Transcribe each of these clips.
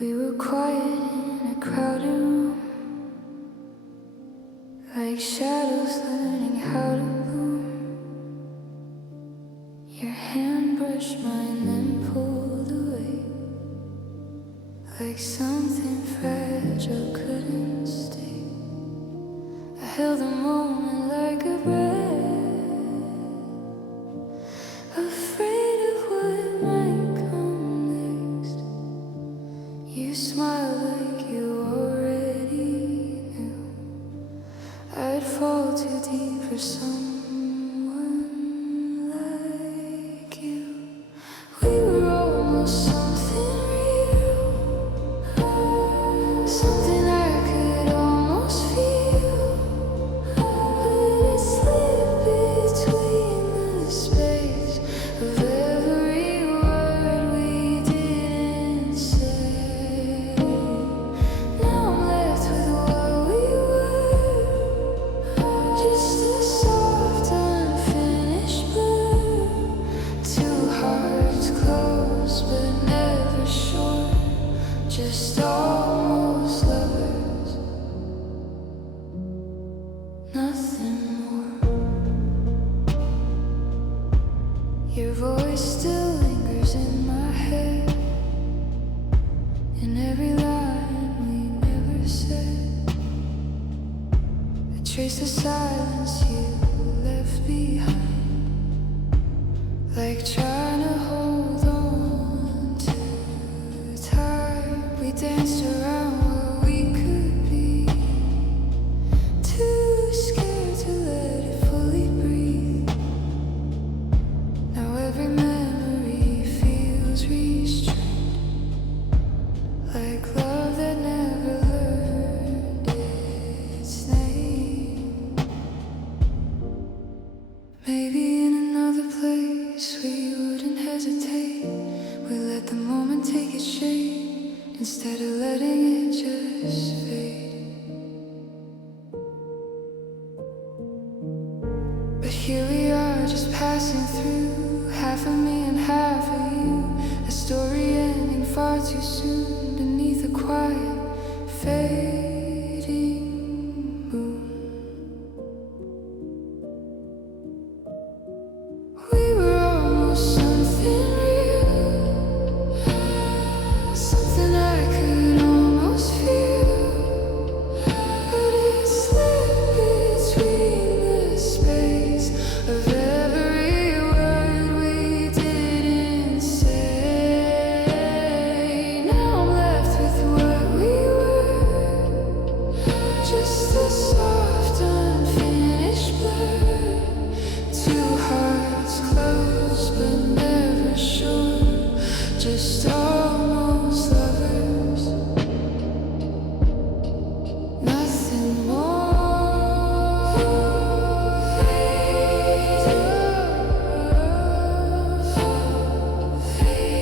We were quiet in a crowded room, like shadows learning how to bloom. Your hand brushed mine and pulled away, like something fragile couldn't stay. I held the moment like a breath, afraid of what might come next. You smiled like you already knew I'd fall too deep for someone like you. We were almost something real, something I could almost feel, but it slipped between the space of every word we didn't say. Now I'm left with what we were, just a soft, unfinished blur. Two hearts close but never sure, just almost lovers, nothing more. Your voice still lingers in my head, in every line we never said. I trace the silence you left behind, like trying to hold on to time. We danced around what we could be, too scared to let it fully breathe. Now every memory feels restrained, like love that never learned its name. Maybe in another place we wouldn't hesitate. We let the moment take its shape, instead of letting it just fade. But here we are, just passing through, half of me and half of you. A story ending far too soon, beneath a quiet, fading moon. We were almost something real, something I could almost feel, but it slipped between the space of every word we didn't say. Now I'm left with what we were, just a soft, unfinished blur. Two hearts close but never sure, just almost lovers, nothing more. Fade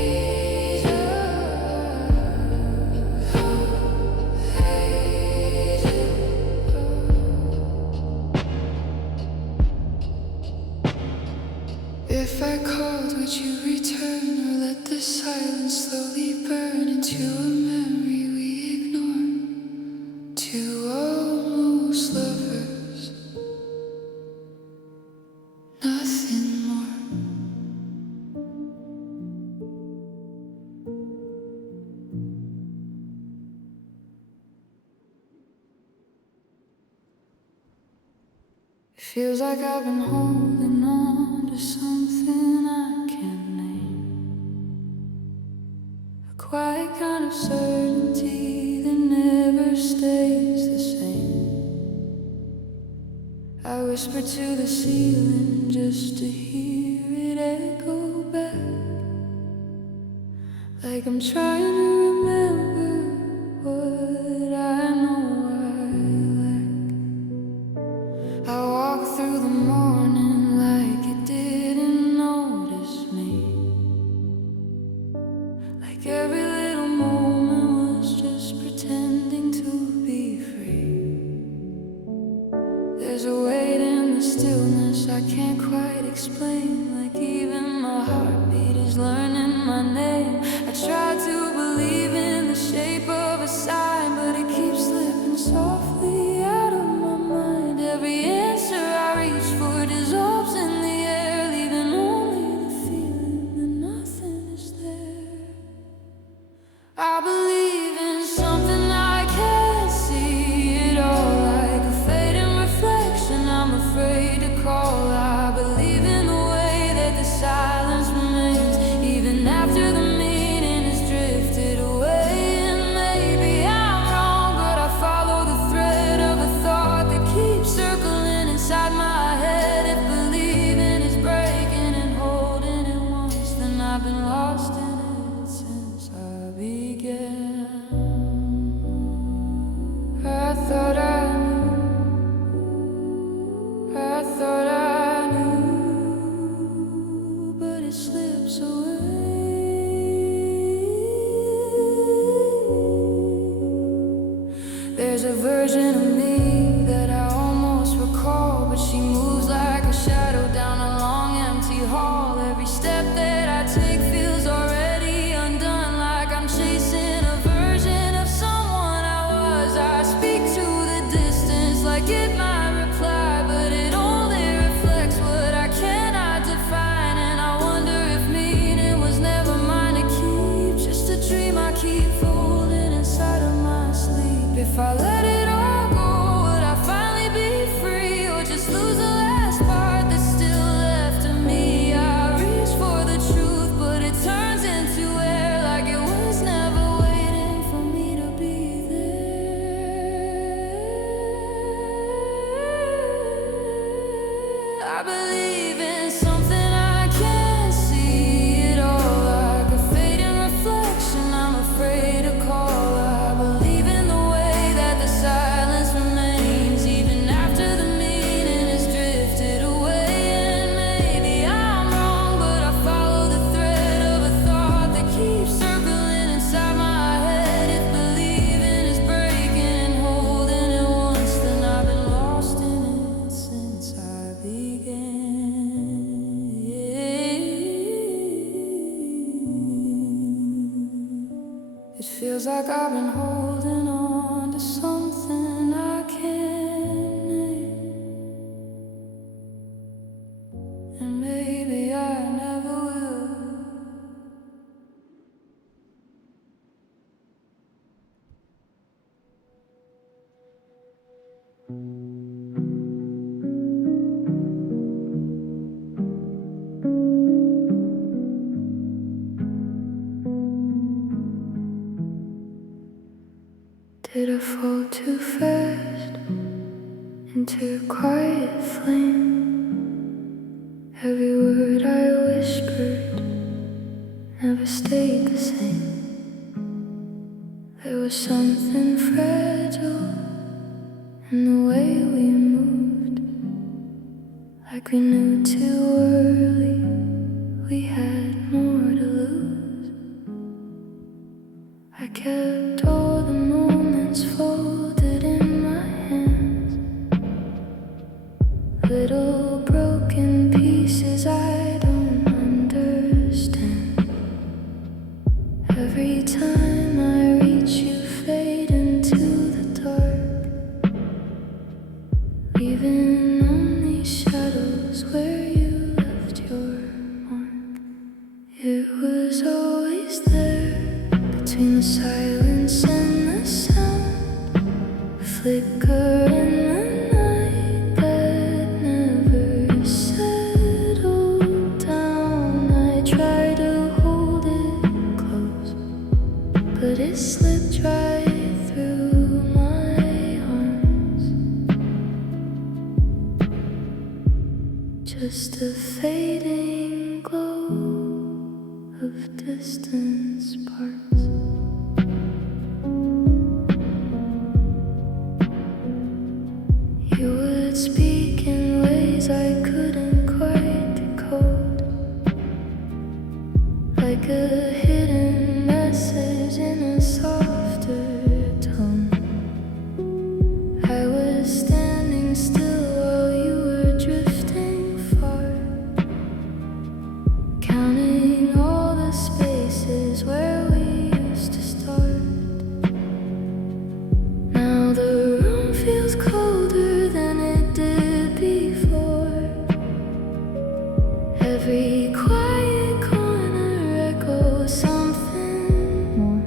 If I called, would you return, or let the silence slowly burn into a memory we ignore? Two almost lovers, nothing more. It feels like I've been holding on to something I can't name, a quiet kind of certainty that never stays the same. I whisper to the ceiling just to hear it echo back, like I'm trying to remember what I know I lack. I walk through the morning like it didn't notice me, like every little moment was just pretending to be free. There's a weight in the stillness I can't quite explain, like even my heartbeat is learning my name. I try to believe I've been lost in it since I began. I thought I knew, but it slips away. There's a version of me that I almost recall, but she moves like a shadow down a long empty hall. Every step that I take feels already undone, like I'm chasing a version of someone I was. I speak to the distance like it might reply, but it only reflects what I cannot define. And I wonder if meaning was never mine to keep, just a dream I keep folding inside of my sleep. If I let it all go, would I finally be free, or just lose the last part that's still left of me? I reach for the truth, but it turns into air, like it was never waiting for me to be there. I believe in something I can't see it all, like a fading reflection I'm afraid to call. I believe in the way that the silence remains, even after the meaning has drifted away. And maybe I'm wrong, but I follow the thread of a thought that keeps circling inside my head. If believing is breaking and holding it once, then I've been lost in it since I began. It feels like I've been holding on to something I can't name, and maybe I never will. Did I fall too fast into a quiet flame? Every word I whispered never stayed the same. There was something fragile in the way we moved, like we knew too early we had more to lose. I kept all the moments folded in my hands, little broken pieces I don't understand. Every time I reach, you fade into the dark, leaving only shadows where you left your mark. It was always there, between the silence and the sound, a flicker in the night that never settled down. I tried to hold it close, but it slipped right through my arms. Just a fading glow of distant sparks. You would speak in ways I couldn't quite decode, like a hidden message in a softer tone. I was standing still while you were drifting far, counting all the spaces where we used to start. Now the room feels colder than it did before. Every quiet corner echoes something more.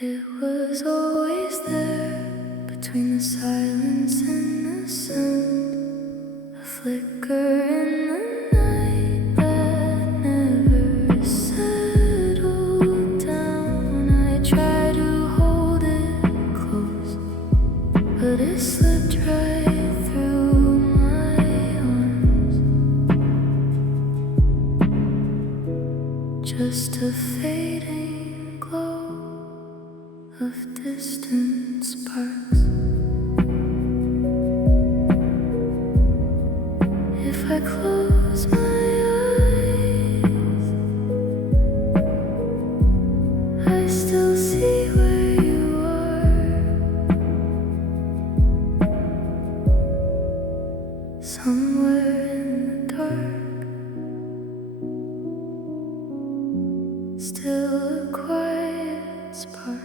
It was always there, between the silence and the sound, a flicker in the night that never settled down. I tried to hold it close, but it slipped right through my arms. Just a fading glow of distant sparks. If I close my eyes, I still see where you are, somewhere in the dark, still a quiet spark.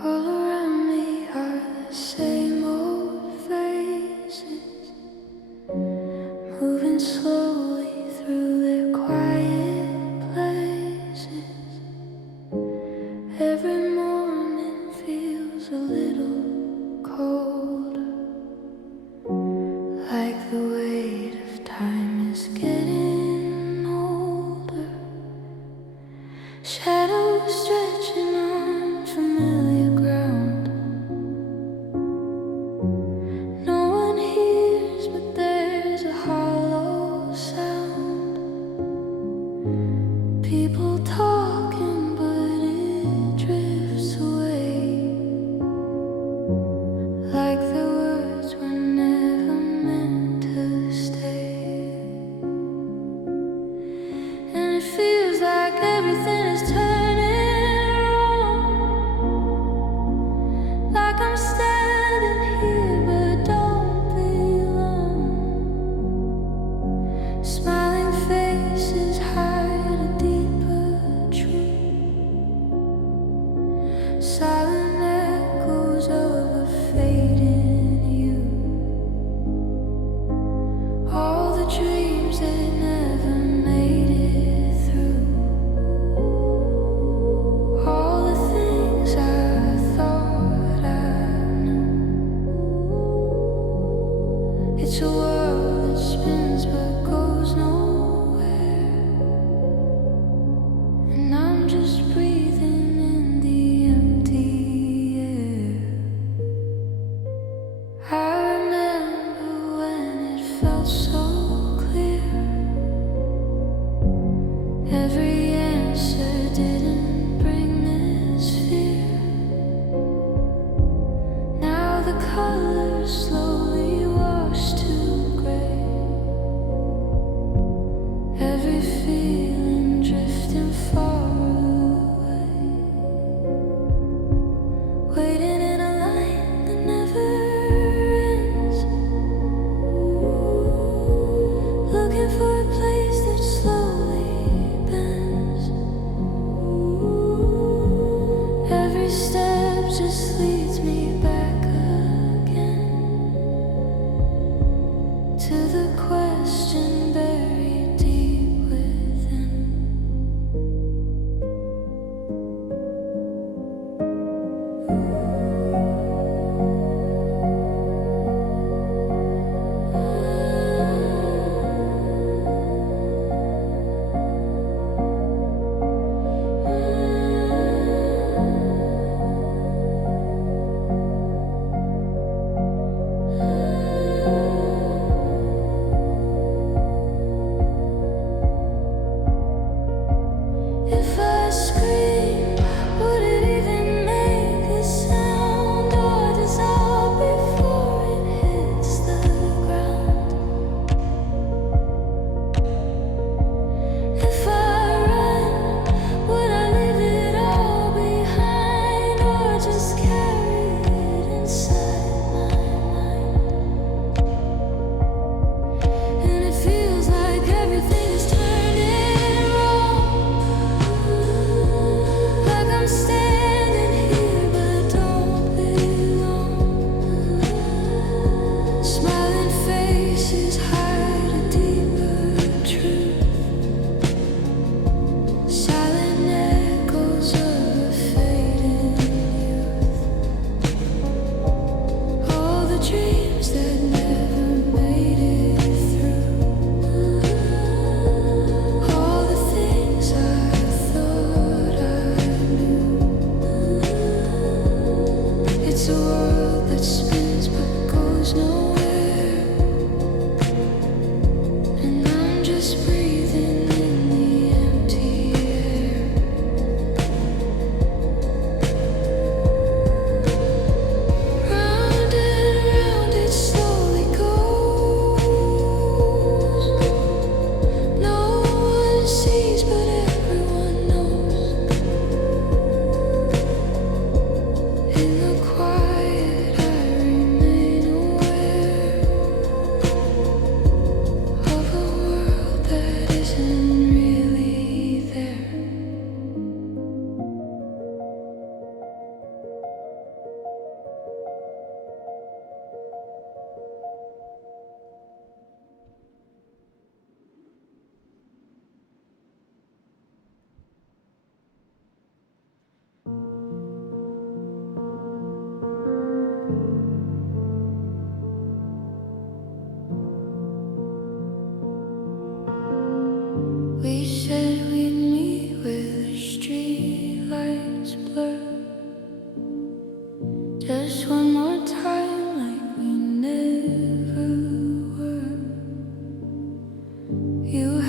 All around me are the same old faces, moving slowly through their quiet places. Every morning feels a little colder, like the weight of time is getting older. Shadows stretching on familiar ground. No one hears, but there's a hollow sound. People talking, but it drifts away, like the words were never meant to stay. And it feels like everything is turning wrong, like I'm standing here but don't belong. Smiling faces hide a deeper truth, silent echoes of a fading youth. All the dreams that never made it through.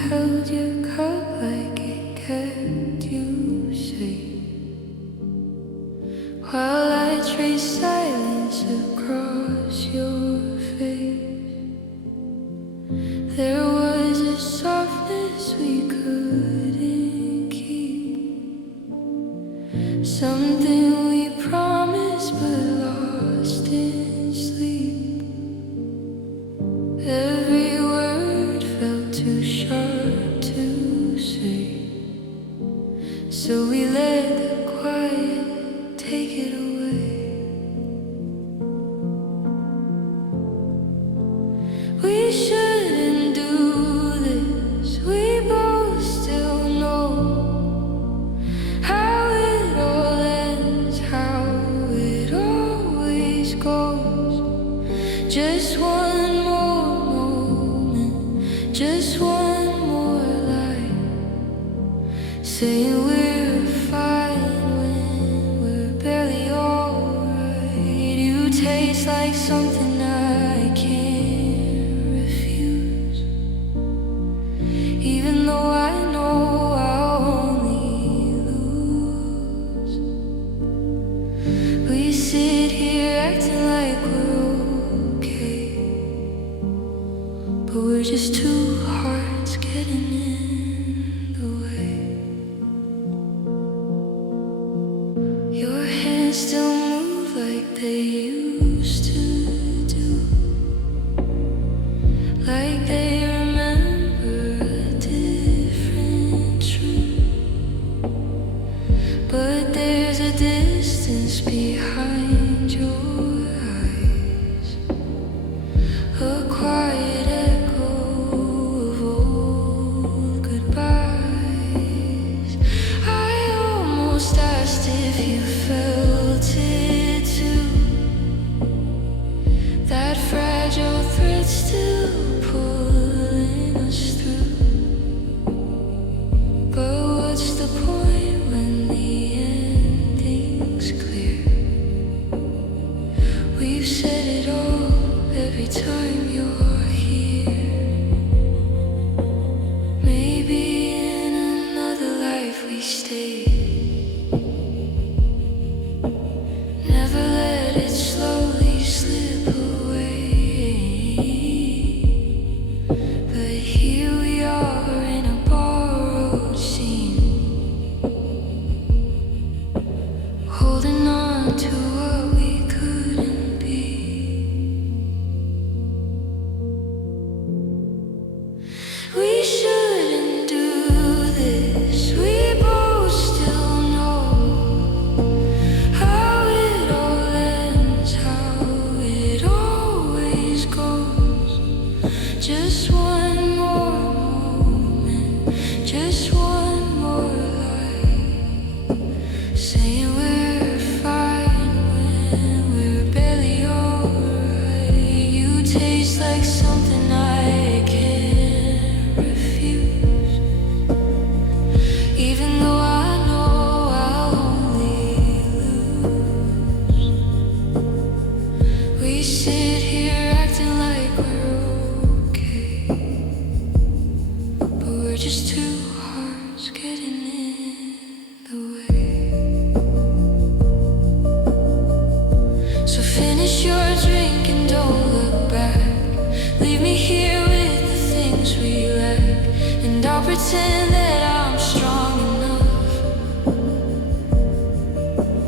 held your cup like it kept you safe, while I trace silence across your face. There was a softness we couldn't keep, something we promised but lost in sleep. Every word felt too sharp to say, so we let the quiet take it away. We shouldn't do this, we both still know how it all ends, how it always goes. Just one more moment, just one more line, saying we're fine when we're barely alright. You taste like something I can't refuse, even though I know I'll only lose. We sit here acting like we're okay, but we're just two hearts getting in the way. Your hands still move like they used to do, like they remember a different truth. But there's a distance behind your eyes, a quiet echo of old goodbyes. I almost asked if you felt it too, that fragile thread still pulling us through. But what's the point when the ending's clear? We've said it all every time you're here. Maybe in another life we stay. Never let it slowly slip away. But here we are in a borrowed scene, holding on to what we couldn't be. We shouldn't do this, we both still know how it all ends, how it always goes. Just one more moment, just one more light, saying we're fine when we're barely alright. You taste like something I can't refuse, even though I know I'll only lose. We sit here acting like we're okay, but we're just two hearts getting in the way. So finish your drink and don't look back. Leave me here with the things we lack, and I'll pretend that I'm strong enough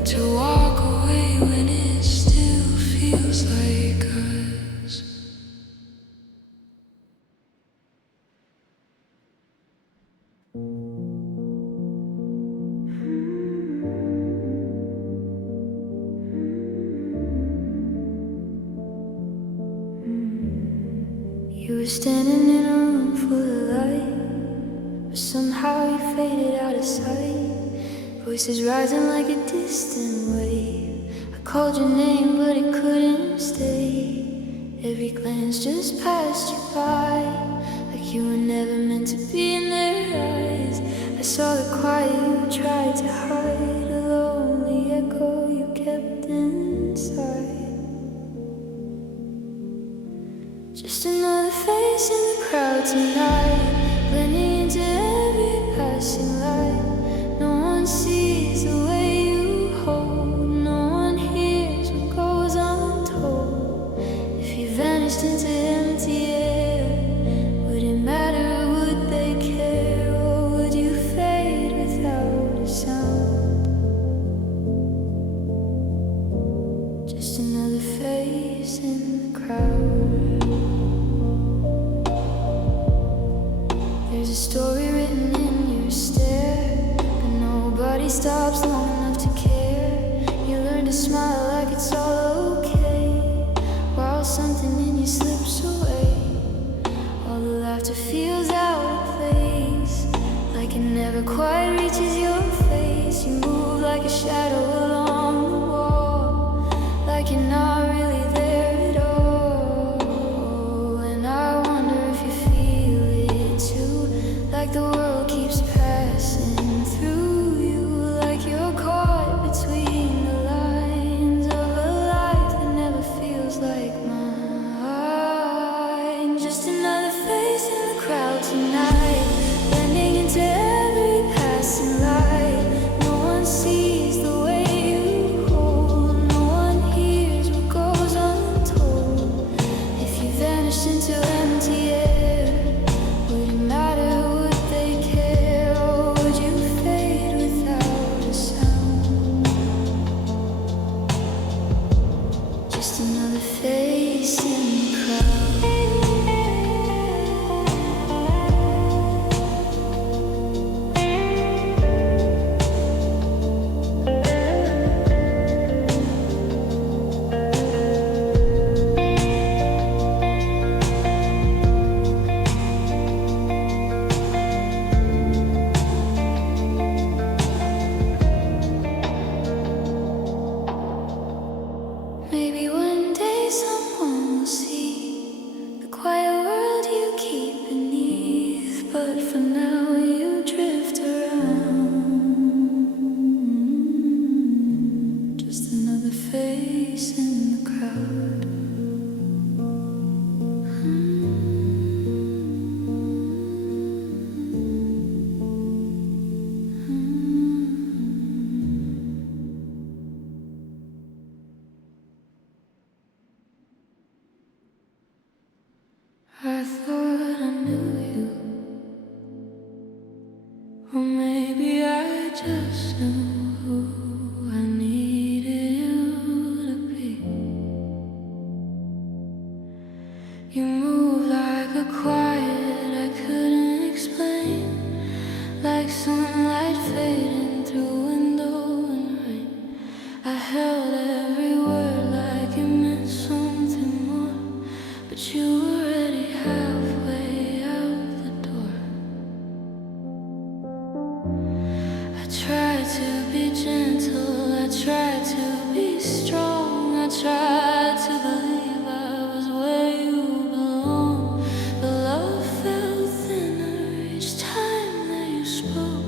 to walk away when it still feels like us. You were standing in a room full of light, but somehow you faded out of sight. Voices rising like a distant wave. I called your name, but it couldn't stay. Every glance just passed you by, like you were never meant to be in their eyes. I saw the quiet you tried to hide, a lonely echo you kept inside. Just another face in the crowd tonight, blending written in your stare, but nobody stops long enough to care. You learn to smile like it's all okay, while something in you slips away. All the laughter feels out of place, like it never quite reaches your face. You move like a shadow along the wall, like you're not really there at all. And I wonder if you feel it too, like the world keeps passing through you, like you're caught between the lines of a life that never feels like mine. Just another face in the crowd tonight, blending into every passing light. No one sees the way you hold, no one hears what goes untold. If you vanished into empty air, would it matter? Would they care? Or would you fade without a sound? Just another face in the crowd. Maybe one day someone will see the quiet world you keep beneath, but for now you drift around. Just another face in the crowd. I thought I knew you, or maybe I just knew who I needed you to be. You move like a quiet I couldn't explain, like sunlight fading through window and rain. I held every word like it meant something more, but you were already halfway out the door. I tried to be gentle, I tried to be strong, I tried to believe I was where you belong. But love felt thinner each time that you spoke,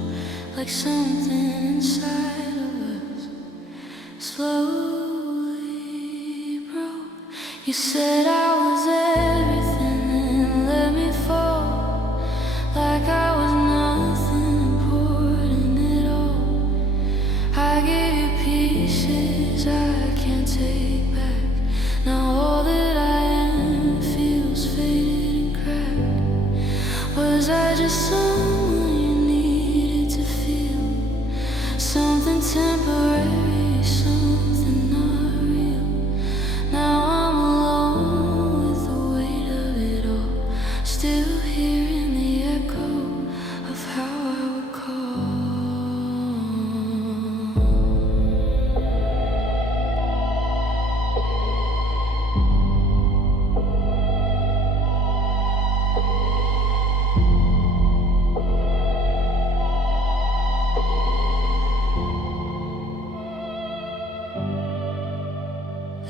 like something inside of us slowly broke. You said I was everything and let me fall, like I was nothing important at all. I gave you pieces I can't take back. Now all that I am feels faded and cracked. Was I just someone you needed to feel? Something temporary, something not real. Now I'm alone with the weight of it all, still hearing the echo of how I would call.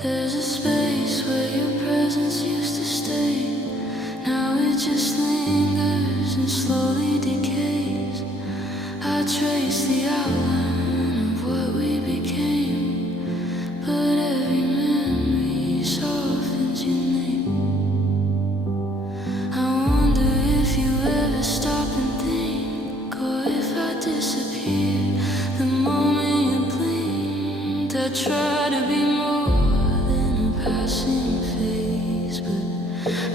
There's a space where your presence used to stay. Now it just lingers and slowly decays. I trace the outline of what we became, but every memory softens your name. I wonder if you ever stop and think, or if I disappear the moment you blinked. I try to be more than a passing phase, but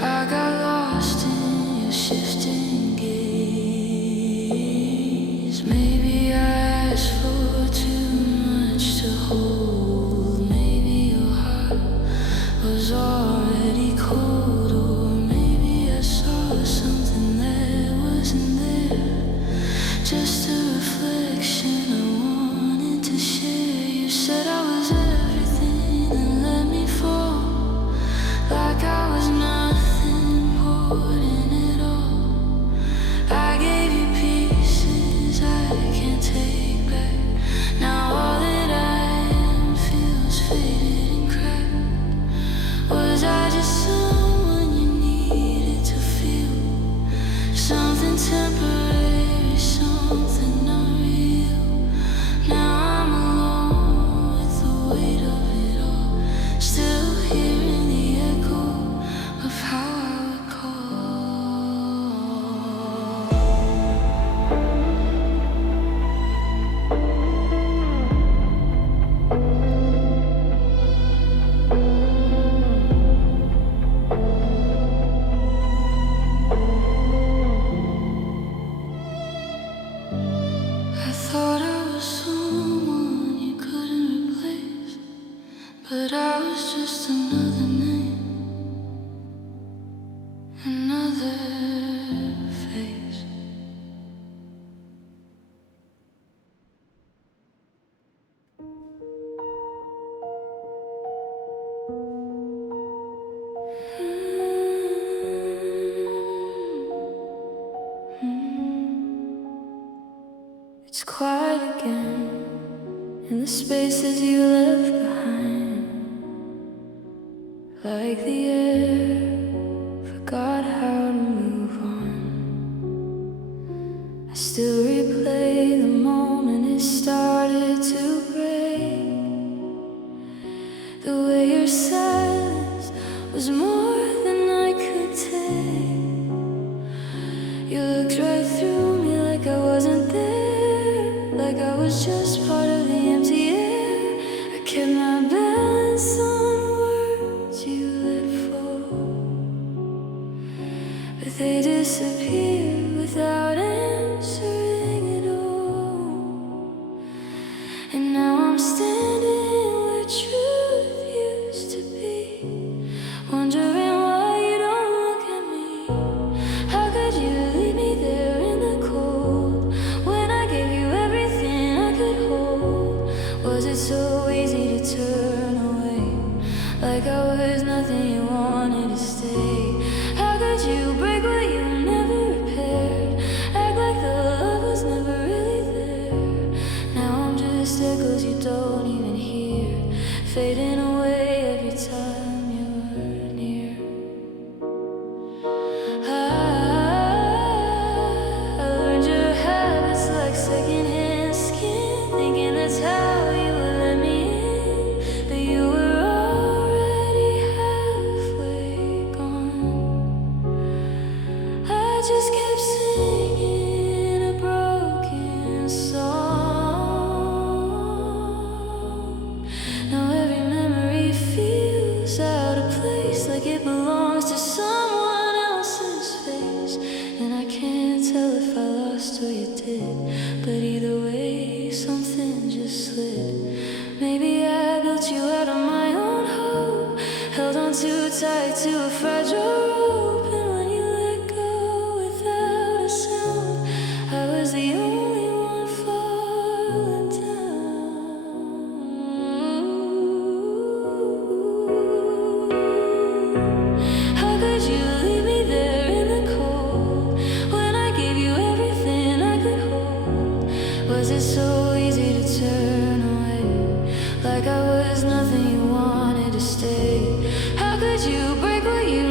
I got lost in your shifting gaze. Maybe I asked for too much to just a reflection I wanted to share. You said I was everything and let me fall, like I was nothing important at all. I gave you pieces I can't take back. Now all that I am feels faded and cracked. Was I just someone you needed to feel? Something temporary, something not real. Now I'm alone with the weight of it all, still hearing the echo of how I would call. I thought I was someone you couldn't replace, but I was just another name, another face. It's quiet again in the spaces you left behind, like the air forgot how to move on. I still replay the moment it started to break. The way your silence was more than I could take. You looked right through me like I wasn't there, like I was just part of the empty air. I kept my balance on words you let fall, but they disappeared without answering at all. And now I'm standing where truth used to be, wondering why you don't look at me. How could you leave me there in the cold when I gave you everything I could hold? Was it so easy to turn away, like I was nothing you wanted to stay? How could you break what you never repaired, act like the love was never really there? Now I'm just echoes you don't even hear, fading away every time you're near. I learned your habits like secondhand skin, thinking that's how you would let me in, but you were already halfway gone. I just kept singing a broken song. Now every memory feels out of place, like it belongs to someone else's face. And I can't tell if I lost or you did, but either way, something just slid. Maybe I built you out of my own hope, held on too tight to a fragile rope, and when you let go without a sound, I was the only one falling down. How could you leave me there in the cold when I gave you everything I could hold? Was it so easy to turn away, like I was nothing you wanted to stay? How could you break what you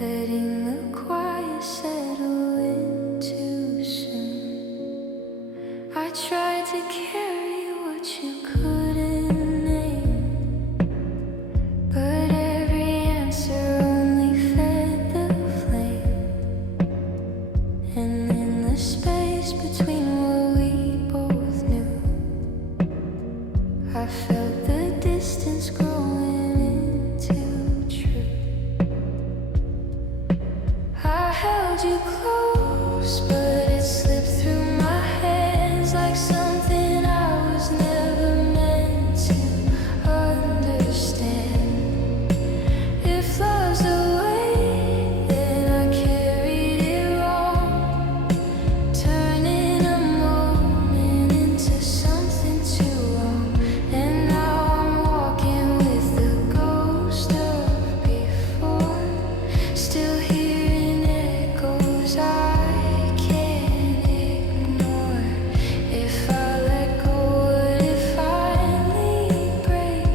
letting the quiet settle in too soon. I tried to carry what you couldn't name, but every answer only fed the flame. And in the space between what we both knew, I felt the distance growing into truth. I held you close, but it slipped through my hands like something I was never meant to understand. If love's the way, then I carried it wrong, turning a moment into something too long. And now I'm walking with the ghost of before, still hearing echoes I can't ignore. If I let go, would it finally break?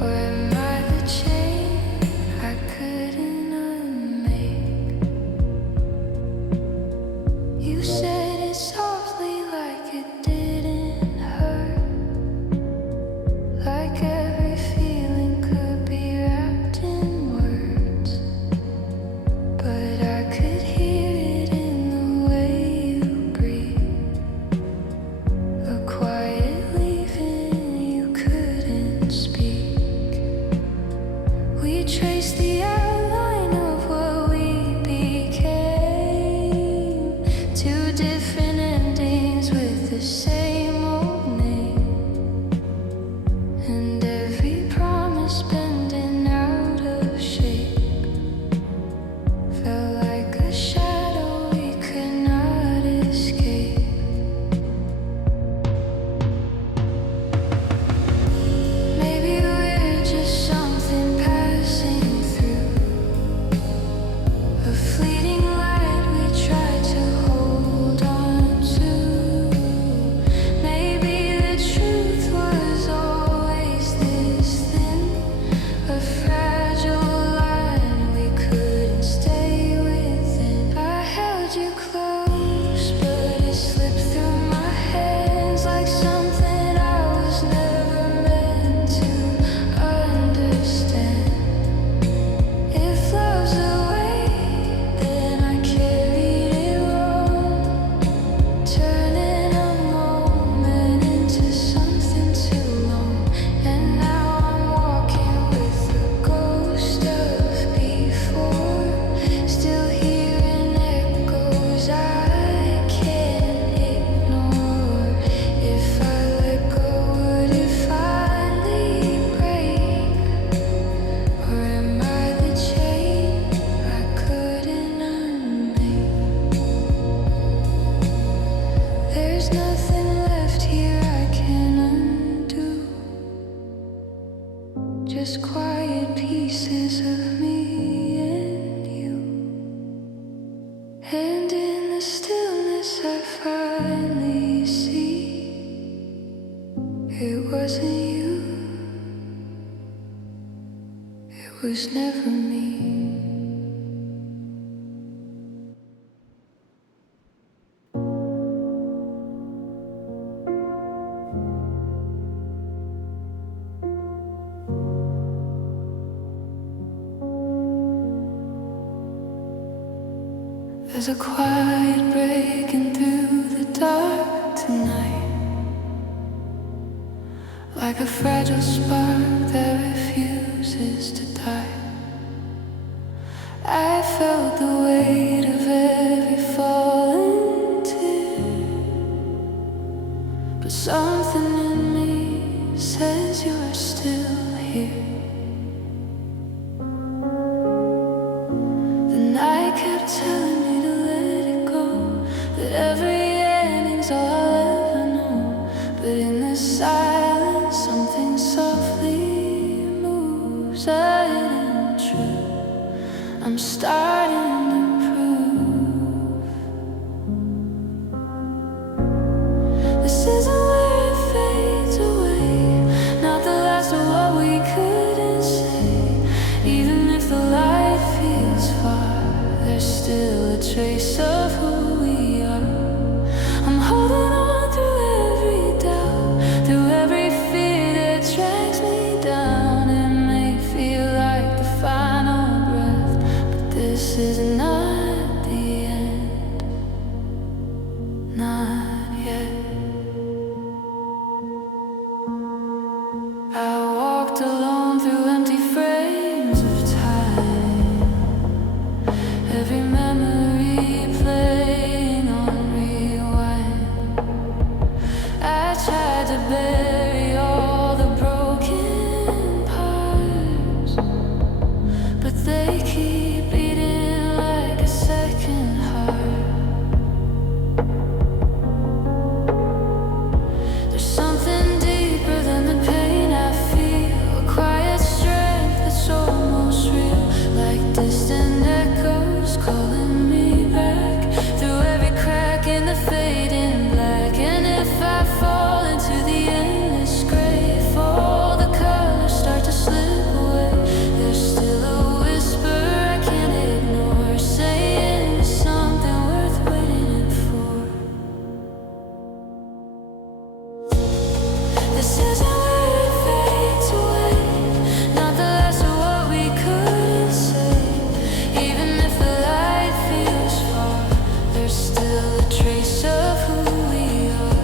Or am I the chain I couldn't unmake? You said it softly like it didn't hurt, like every feeling could be wrapped in words. But I could hear it in the way you breathe, a quiet leaving you couldn't speak. We traced the outline of what we became, two different endings with the same old name, and every promise bending out of shape felt like a shadow we could not escape. Maybe we're just something passing through, a fleeting light we try to hold on to. Maybe the truth was always this thin, a fragile line we couldn't stay within. I held you close, but it slipped through my hands like something I was never meant to understand. If love's the way, then I carried it wrong, turning a moment into something too long. And now I'm walking with the ghost of before, still hearing echoes I can't ignore. If I let go, would it finally break? Or am I the chain I couldn't unmake? There's nothing left here I can undo, just quiet pieces of me and you. And in the stillness I finally see it wasn't you, it was never me. There's a quiet breaking through the dark tonight, like a fragile spark that refuses to die. I felt the weight of every falling tear, but something in me says you're still here. The night kept telling me to let it go, that every ending's all I'll ever know. But in the silence, something softly moves. I ain't true, I'm starting to prove this isn't where it fades away, not the last of what we couldn't say. Even if the light trace of who we are. I'm holding on through every doubt, through every fear that drags me down. It may feel like the final breath, but this is not the end. Not yet. I walked alone through empty frames of time, every memory playing on rewind. I tried to bury all the broken parts, but they keep beating like a second heart. There's something deeper than the pain I feel, a quiet strength that's almost real, like distant echoes calling me back through every crack in the fading black. And if I fall into the endless gray, if all the colors start to slip away, there's still a whisper I can't ignore, saying it's something worth waiting for. This isn't where it fades away, not the last of what we couldn't say. Even if the light feels far, there's still a trace of who we are.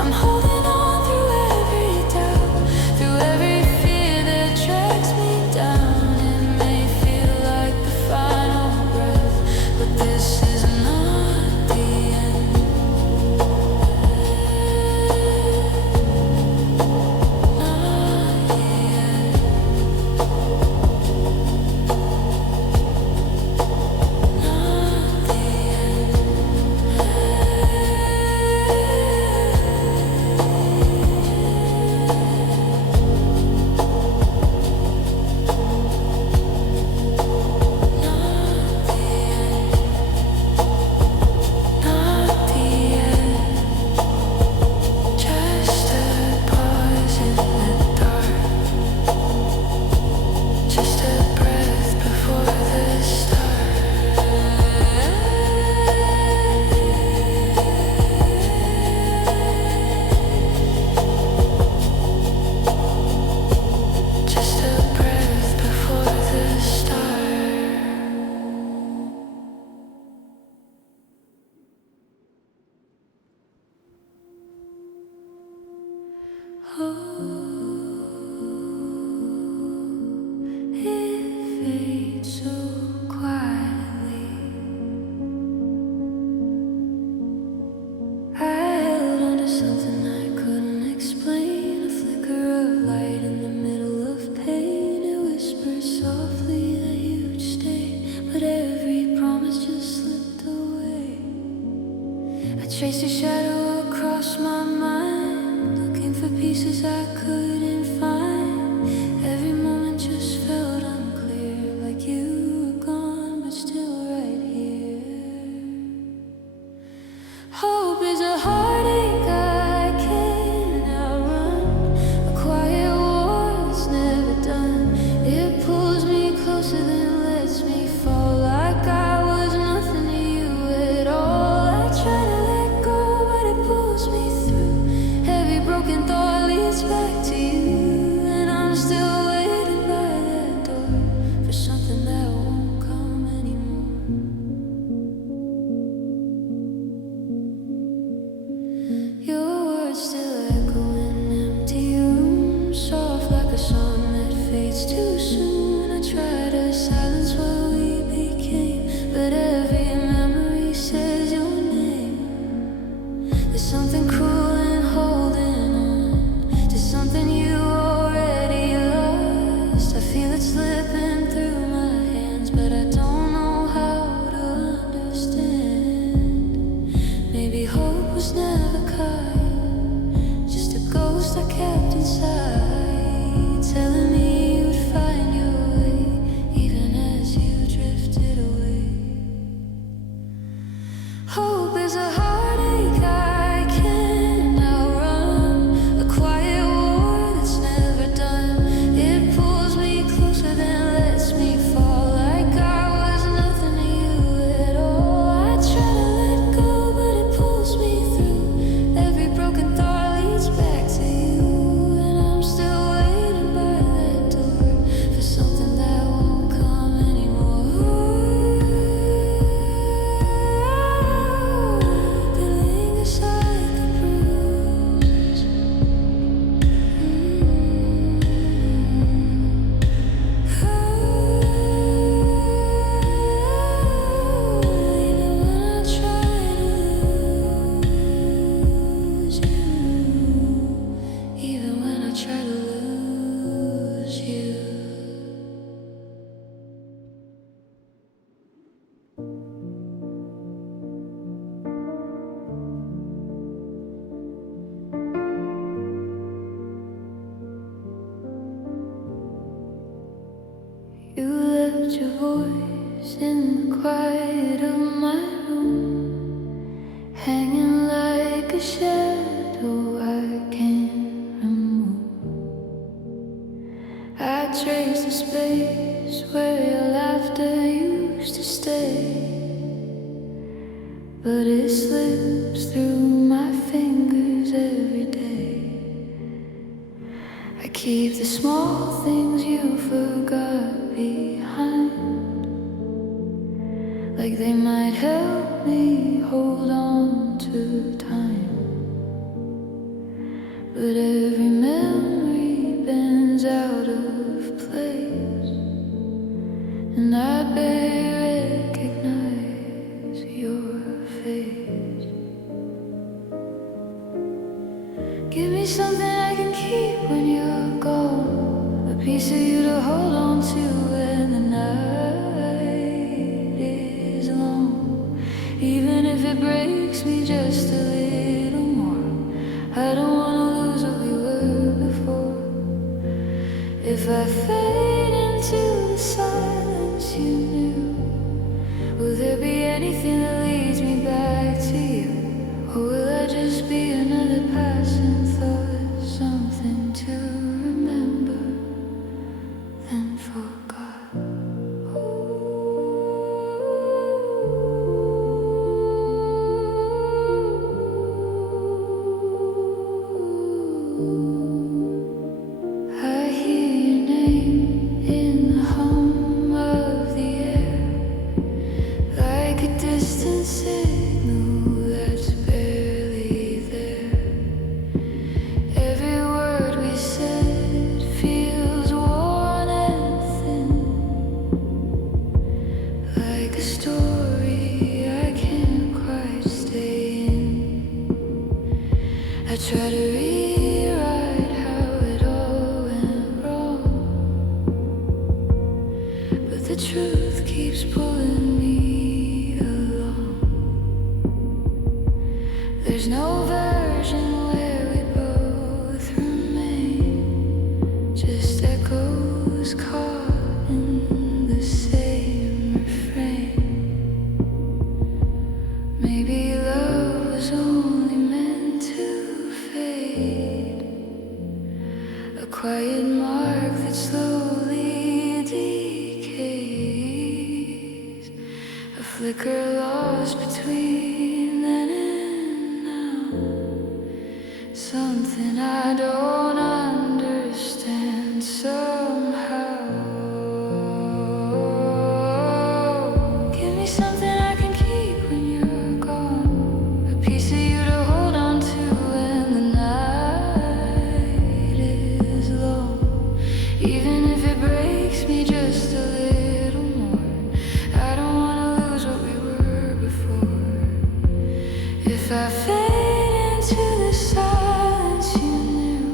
I'm holding on through every doubt, through every fear that drags me down. It may feel like the final breath, but this is not the end. Not yet. Not the Not the end. Just a pause in the dark, just a breath before the start. Just a breath before the start. It fades so quietly. I held onto something I couldn't explain, a flicker of light in the middle of pain. It whispered softly that you'd stay, but every promise just slipped away. I traced your shadow across my mind, looking for pieces I couldn't find. Every moment just felt unclear, like you were gone, but still right here. Hope is a heartache I can't outrun, a quiet war that's never done. It pulls me closer than lets me fall, like I was nothing to you at all. I try to let go, but it pulls me through. Every broken thought leads back to heard your voice in the quiet of my room, hanging like a shadow I can't remove. I trace the space where your laughter used to stay, but it slips through my fingers every day. I keep the small things you forgot behind, like they might help me hold on to time. But every memory bends out of place, and I barely recognize your face. Give me something I can keep when you're gone, a piece of you to hold on to when the night is long. Even if it breaks me just a little more, I don't wanna lose what we were before. If I fade into the silence you knew, will there be anything that leads me back to you? Or will I just be another passing thought, something to remember, then forgot? I hear your name in the hum of the air, like a distant signal that's barely there. Every word we said feels worn and thin, like a story I can't quite stay in. I try to rewrite how it all went wrong, but the truth keeps pulling me along. There's no version where we both remain, just echoes caught in the same refrain. Maybe love was only meant to fade, a quiet mark that slowly decays, a flicker lost between then and now, something I don't understand somehow. Give me something I can keep when you're gone, a piece of you to hold on to when the night is long. Even if it breaks me just a little more, I don't wanna lose what we were before. If I fade into the silence you knew,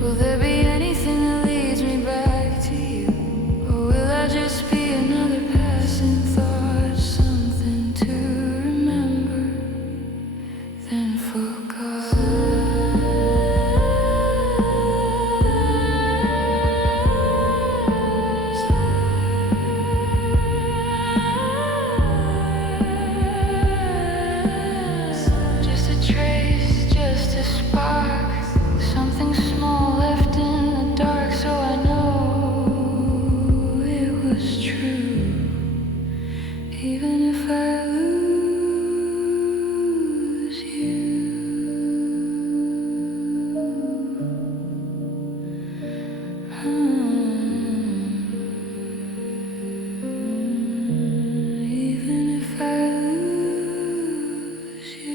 will there be anything that leads me back to you? Or will I just be another passing thought, something to remember, then forgot? Just a trace, just a spark, something small left in the dark, so I know it was true. Even if I lose you, even if I lose you.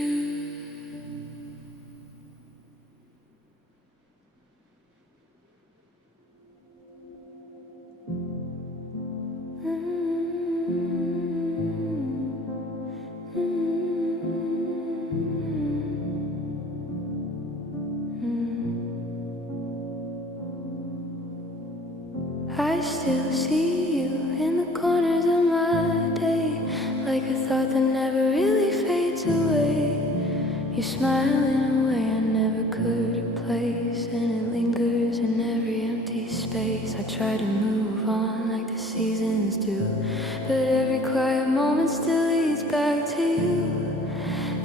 I still see you in the corners of my day, like a thought that never really fades away. You smile in a way I never could replace, and it lingers in every empty space. I try to move on like the seasons do. But every quiet moment still leads back to you.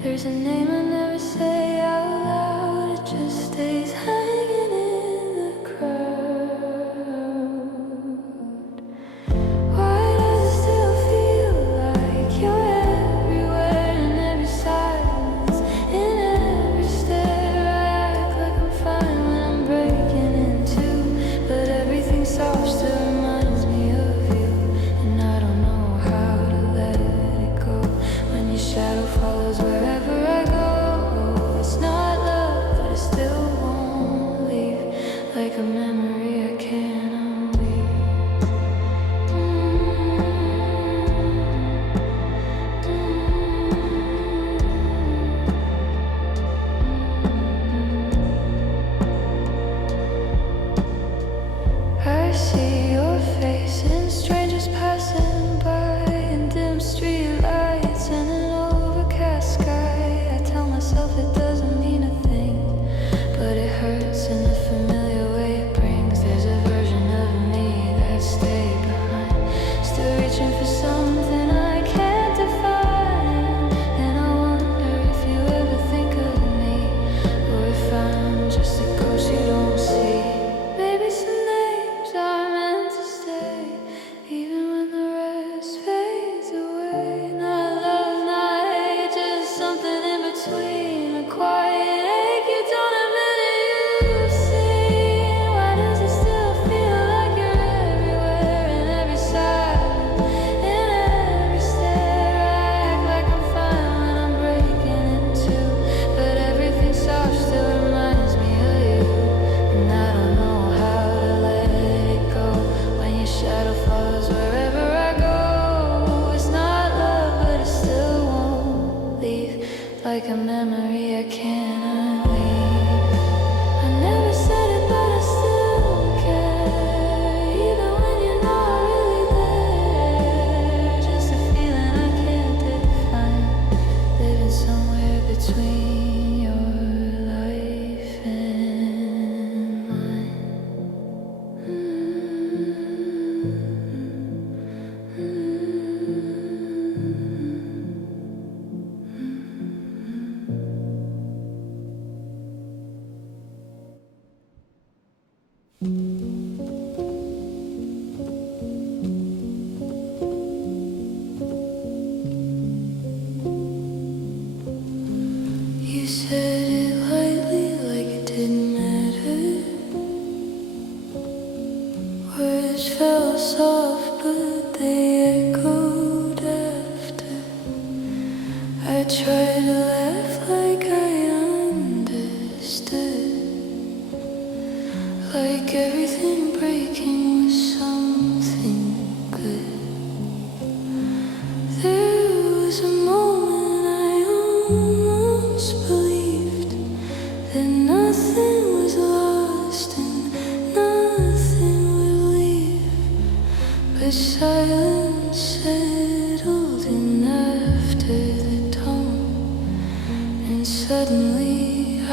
There's a name I never say out loud, it just stays hanging in the crowd. Why does it still feel like you're everywhere, in every silence, in every stare? I act like I'm fine when I'm breaking in two, but everything soft still reminds me of you. And I don't know how to let it go when your shadow follows wherever I go. It's not love, but it still won't leave, like a memory I can't unleave. I see your face in strangers passing by, in dim street lights and an overcast sky. I tell myself it doesn't mean a thing, but it hurts in the familiar way it brings. There's a version of me that stayed behind, still reaching for something I can't define. And I wonder if you ever think of me, or if I'm just a ghost you don't see. Maybe some names are meant to stay, even when the rest fades away. Not love, not hate, just something in between. A quiet ache you don't admit it, you've seen. Why does it still feel like you're everywhere, in every silence, in every stare? I act like I'm fine when I'm breaking in two, but everything soft still reminds me of you. And I don't know how to let it go when your shadow follows wherever I go. It's not love, but it still won't leave, like a memory I can't unleave. I never said it, but I still care, even when you're not really there. Just a feeling I can't define, living somewhere between your life and mine. You said it lightly, like it didn't matter. Words fell soft, but they echoed after. I tried to laugh like I understood, like everything breaking was something good. There was a moment I almost believed that nothing was lost and nothing would leave, but silence settled in after the tone, and suddenly I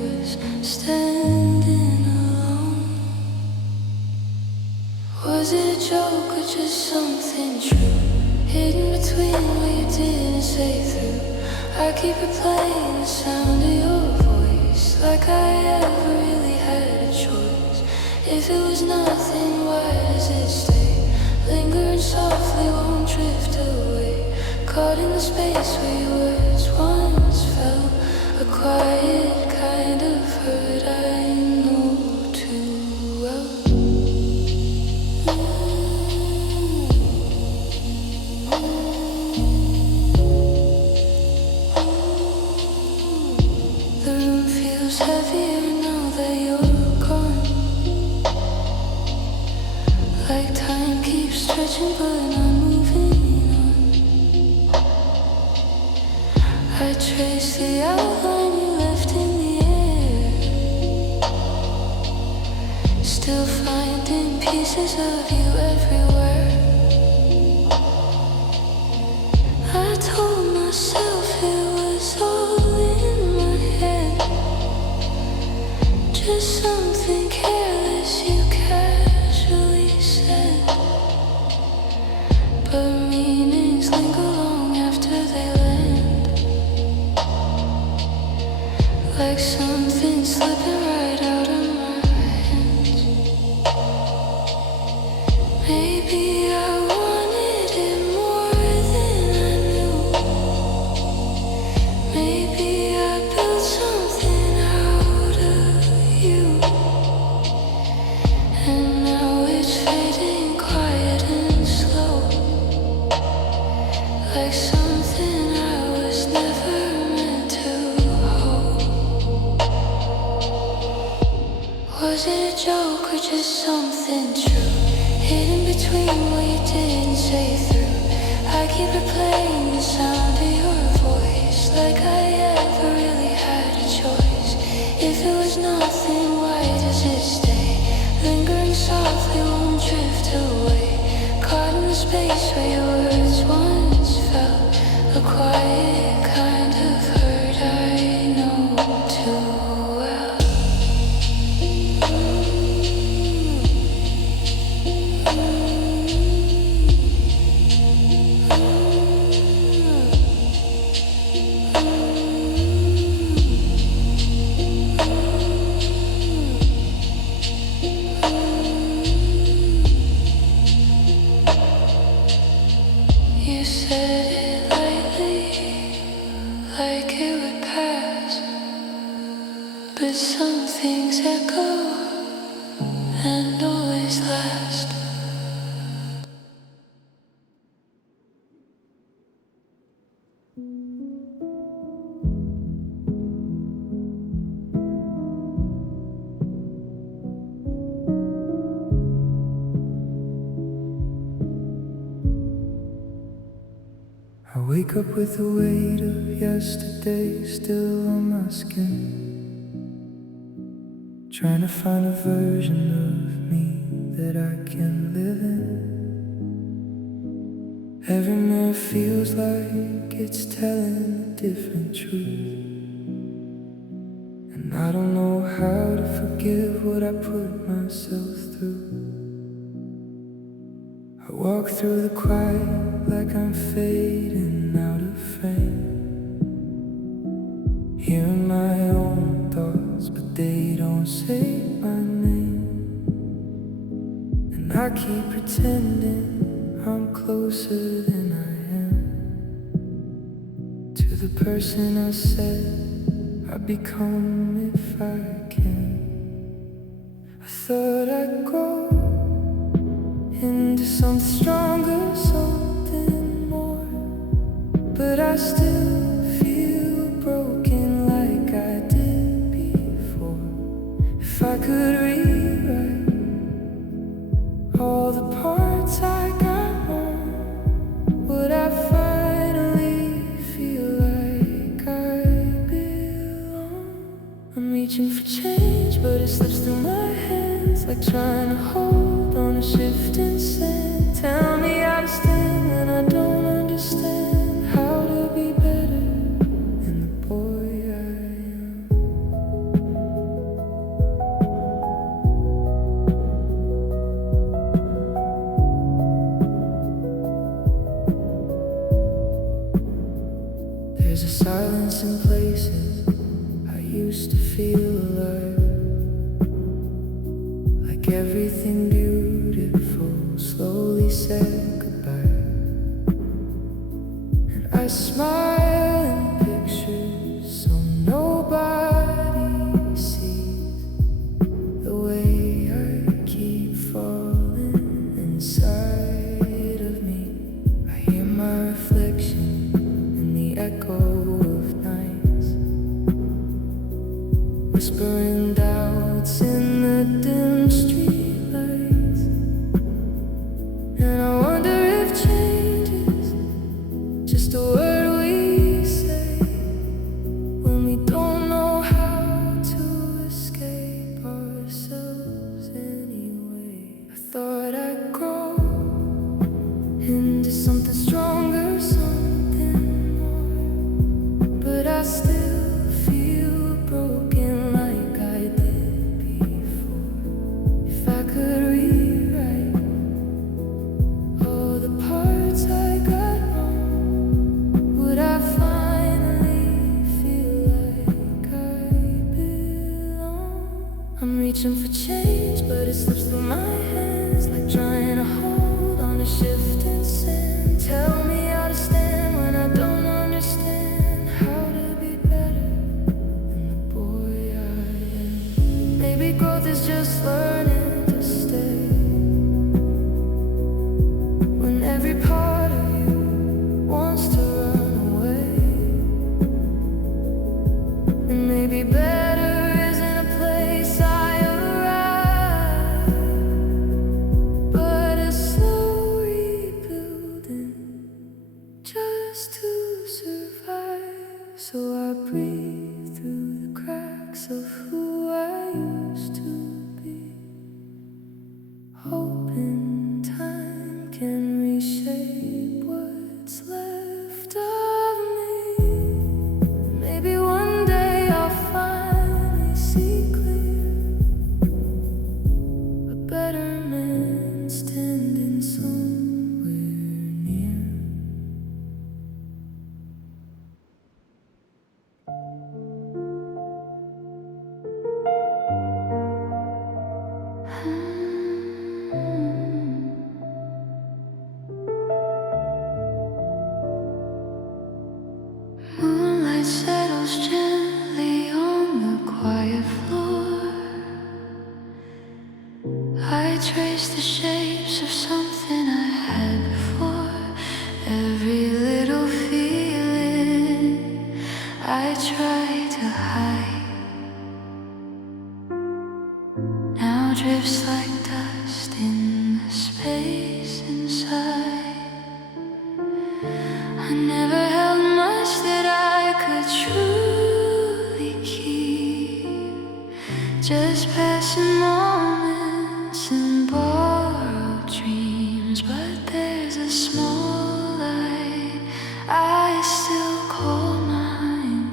was standing alone. Was it a joke or just something true, hidden between what you didn't say through? I keep replaying the sound of your voice, like I ever really had a choice. If it was nothing, why does it stay? Lingering softly, won't drift away, caught in the space where your words once fell. A quiet kind of hurt I know too well. The room feels heavier now that you're gone, like time keeps stretching but not moving on. I trace the outline you left in the air, still finding pieces of you everywhere. I told myself it was all in my head, just something careless you casually said. but meanings linger long after they land, like something slipping right out of my hands. Maybe I wanted it more than I knew. Maybe I built something out of you, and now it's fading quiet and slow, like something I was never meant to hold. Was it a joke or just something true, hidden between what you didn't say through? I keep replaying the sound of your voice, like I ever really had a choice. If it was nothing, why does it stay? Lingering softly, won't drift away, caught in the space where your words once felt. A quiet kind of hurt I know too well. You said it lightly, like it would pass, but some things echo and always last. I wake up with the weight of yesterday still on my skin, trying to find a version of me that I can live in. Every mirror feels like it's telling a different truth, and I don't know how to forgive what I put myself through. I walk through the quiet like I'm fading out of frame, hearing my own thoughts, but they don't say my name. And I keep pretending I'm closer than I am to the person I said I'd become if I can. I thought I'd grow into something stronger, something more, but I still feel broken like I did before. If I could rewrite all the parts I got wrong, would I finally feel like I belong? I'm reaching for change, but it slips through my hands, like trying to hold on a shifting sand. Tell me how to stand when I don't understand how to be better than the boy I am. There's a silence in places I used to feel alive, like everything beautiful slowly said goodbye. And I smile in pictures so nobody sees the way I keep falling inside of me. I hear my reflection in the echo of nights, whispering doubts in the dim streetlights. And I wonder if change is just a word we say when we don't know how to escape ourselves anyway. I thought I'd grow into something stronger, something more, but I still feel broken like I did before. If I could rewrite all the parts tried to hide now drifts like dust in the space inside. I never held much that I could truly keep, just passing moments and borrowed dreams. But there's a small light I still call mine,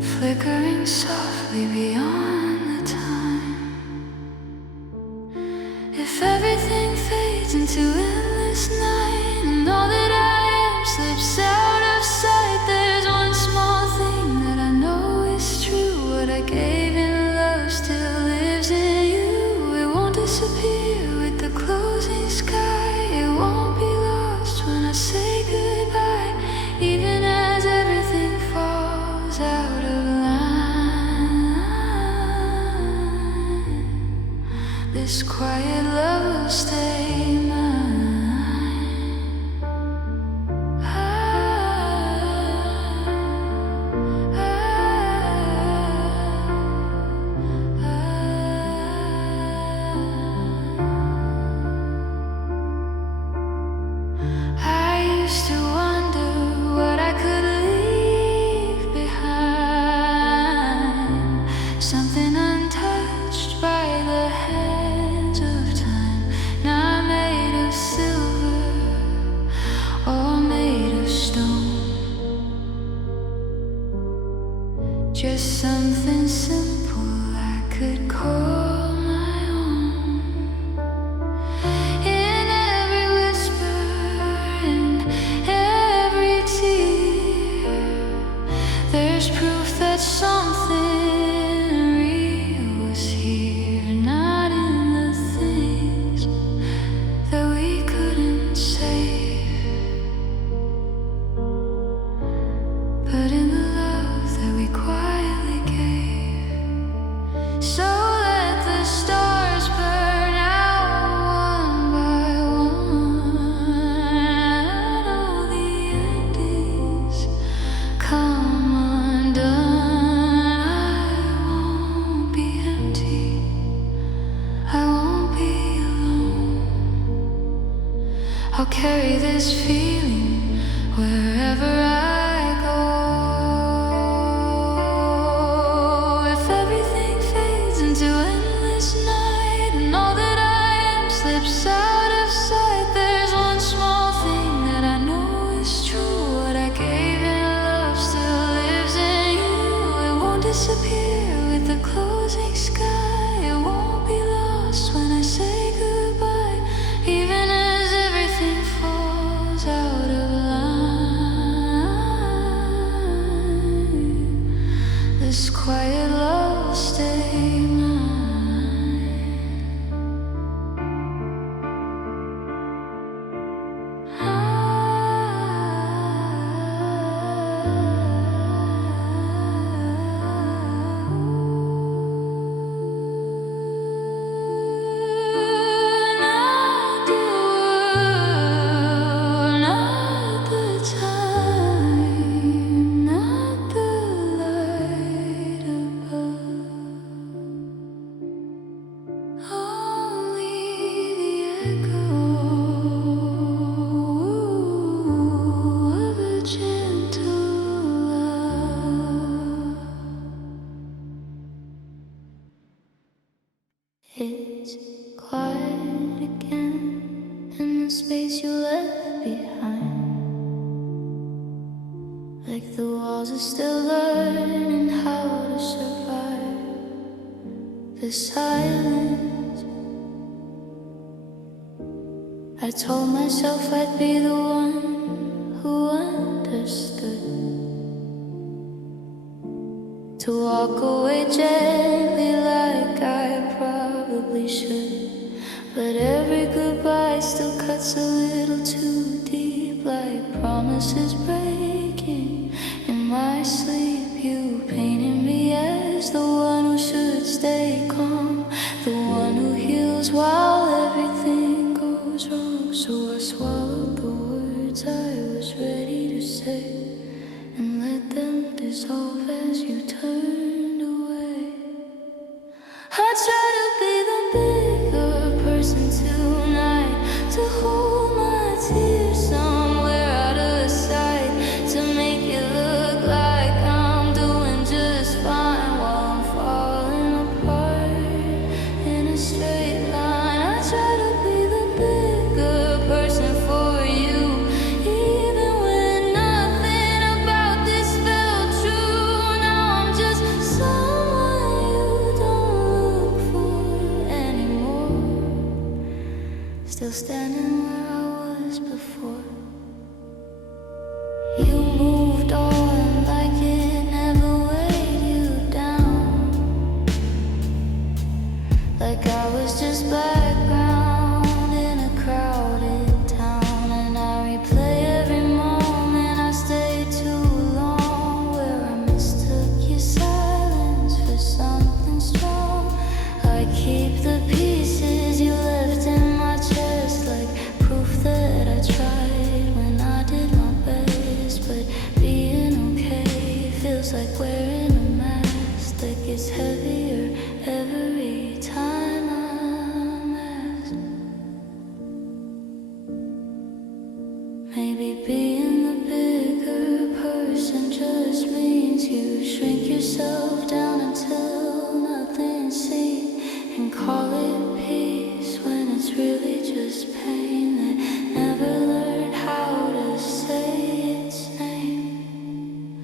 flickering softly beyond the time. If everything fades into endless night and all that I am slips out of sight, there's one small thing that I know is true. What I gave in love still lives in you. It won't disappear with the closing sky. It won't be lost when I say goodbye, even as everything falls out of line. This quiet love will stay mine. I used to wonder what I could leave behind, something untouched by the hands of time, not made of silver or made of stone, just something simple I could call my own. In every whisper, in every tear, there's proof that something real was here, not in the things that we couldn't save, but in the love that we quietly gave. So let the stars burn out one by one, all the endings come undone. I won't be empty, I won't be alone. I'll carry this feeling wherever I go. If everything fades into endless night and all that I am slips out of sight, there's one small thing that I know is true. What I gave in love still lives in you. It won't disappear with the closing sky. It won't be lost when I say goodbye, even as everything falls out of line. This quiet love will stay mine. Not the world, not the time, not the light above, only the echo of a gentle love. It's quiet again in the space you left behind, like the walls are still learning how to survive the silence. I told myself I'd be the one who understood, to walk away gently like I probably should. But every goodbye still cuts a little too deep, like promises breaking in my sleep. You painted me as the one who should stay calm, the one who heals while everything goes wrong. So I swallowed the words I was ready to say still standing where I was before. You moved on like it never weighed you down, like I was just background in a crowded town. And I replay every moment I stayed too long, where I mistook your silence for something strong. I keep the pieces you left in my chest, like proof that I tried when I did my best. But being okay feels like wearing a mask that gets heavier every time I'm asked. Maybe being the bigger person just means you shrink yourself down until nothing's seen, and call it peace when it's really just pain that never learned how to say its name.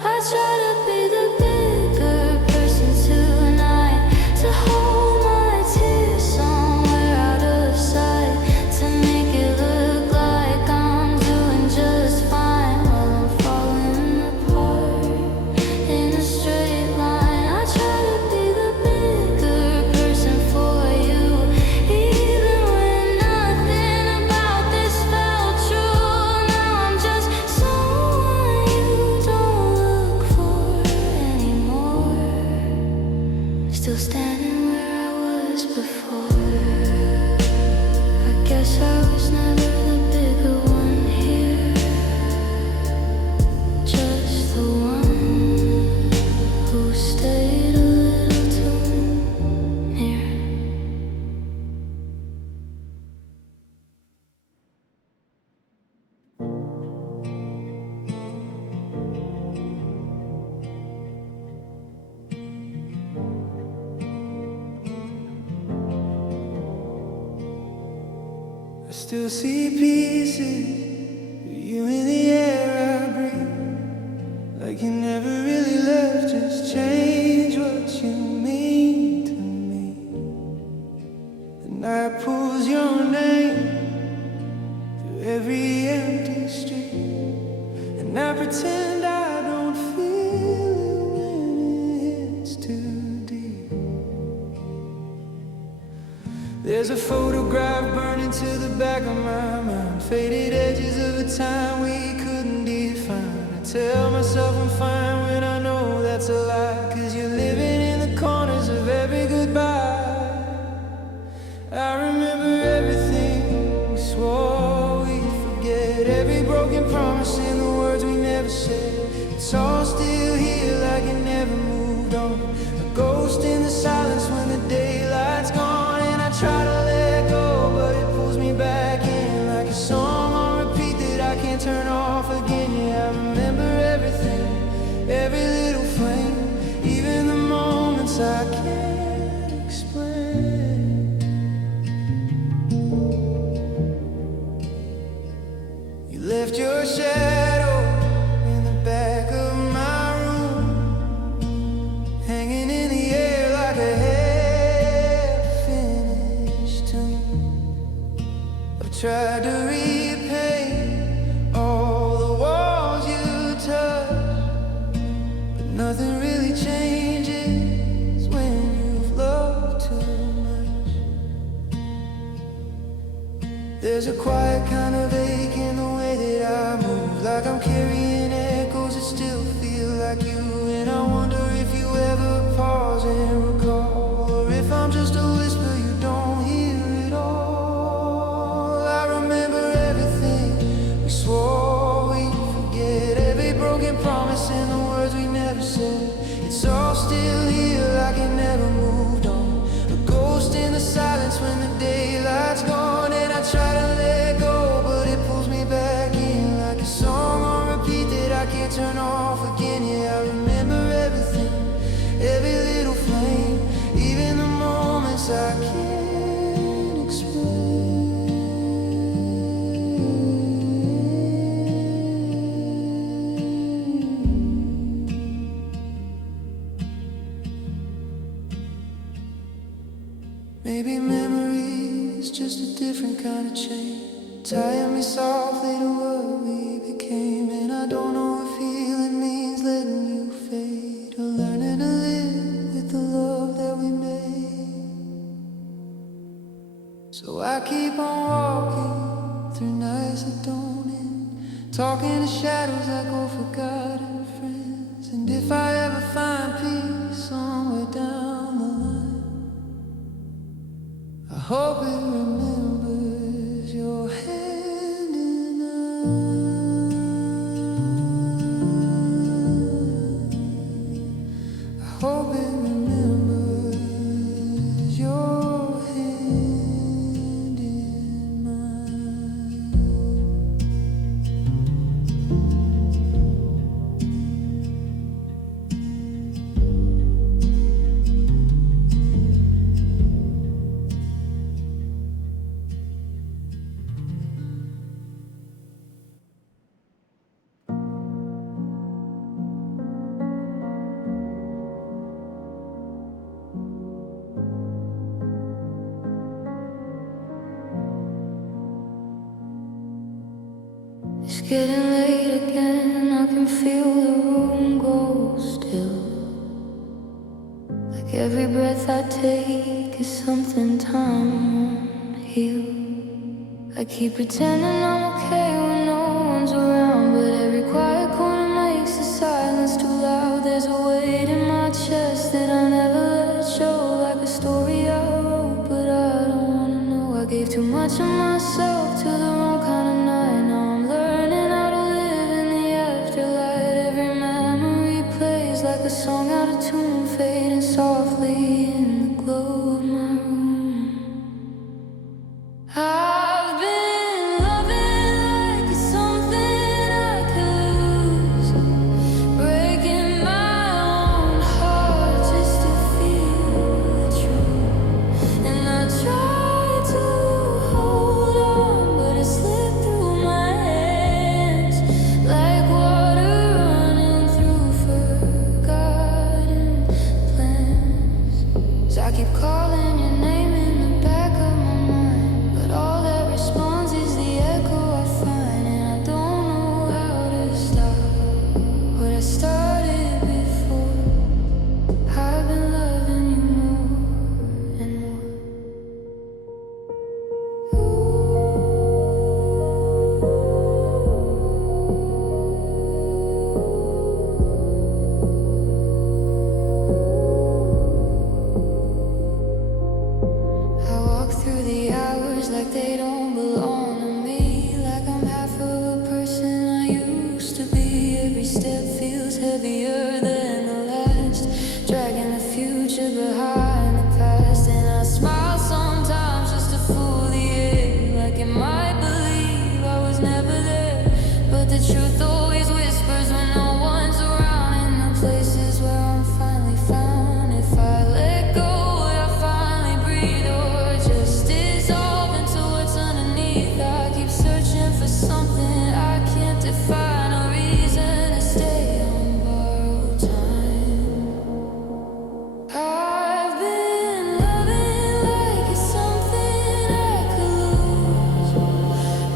I try to be the bigger person tonight, to hold my tears somewhere out of sight, to make it look like I'm doing just fine while I'm falling apart in a straight line. I try to be the bigger person for you, even when nothing about this felt true. Now I'm just someone you don't look for anymore, still standing where I was before. I guess I was never the bigger one here, just the one who stayed a little too near. I still see pieces of you in the air I breathe, like you never really left. Just change what you mean to me. The night pulls your name through every empty street, and I pretend I don't feel it when it hits too deep. There's a photograph burning to the back of my mind, faded edges of a time we couldn't define. I tell myself I'm fine when I know that's a lie, 'cause you're living in the corners of every goodbye. I remember everything we swore we'd forget, every broken promise and the words we never said. It's all still here like it never moved on, a ghost in the silence when the daylight's gone. And I try to let go, but it pulls me back in, like a song on repeat that I can't turn off again. Yeah, I remember everything, every little flame, even the moments I can't explain. You left your shadow in the back of my room, hanging in the air like a half-finished tune. I've tried to repaint all the walls you touched, but nothing really changes when you've loved too much. There's a quiet kind of ache in the way that I move, like I'm carrying echoes that still feel like you. And I wonder if you ever pause and recall, or if I'm just a whisper you don't hear at all. I remember everything we swore we'd forget, every broken promise and the words we never said. It's all still here like it never moved on, a ghost in the silence when the daylight's gone. And I try to let go, but it pulls me back in, like a song on repeat that I can't turn off again. Yeah, I remember different kind of chain, tying me softly to what we became. And I don't know if healing means letting you fade, or learning to live with the love that we made. So I keep on walking through nights that don't end, talking to shadows like old forgotten friends. And if I ever find peace somewhere down the line, I hope it remembers your hand in mine. I hope it remembers your hand in mine. It's getting late again, I can feel the room go still. Like every breath I take is something time won't heal. I keep pretending I'm okay when no one's around, but every quiet corner makes the silence too loud. There's a weight in my chest that I never let show, like a story I wrote, but I don't wanna know. I gave too much of myself to the wrong kind of night. Now I'm learning how to live in the afterlight. Every memory plays like a song out of tune, fading softly in the glow of my room. I've been loving like it's something I could lose, breaking my own heart just to feel the truth. And I tried to hold on, but it slipped through my hands like water running through forgotten plans. So I keep calling your name in the back of my mind, but all that responds is the echo I find. And I don't know how to stop what I started before. I've been loving you more and more. I walk through the hours like they don't belong to me, like I'm half of a person I used to be. Every step feels heavier than the last, dragging the future behind the past. And I smile sometimes just to fool the air, like it might believe I was never there. But the truth always whispers when no one's around. In the places where I'm finally found, if I let go, would I finally breathe, or just dissolve into what's underneath? I keep searching for something I can't define, a reason to stay on borrowed time. I've been loving like it's something I could lose,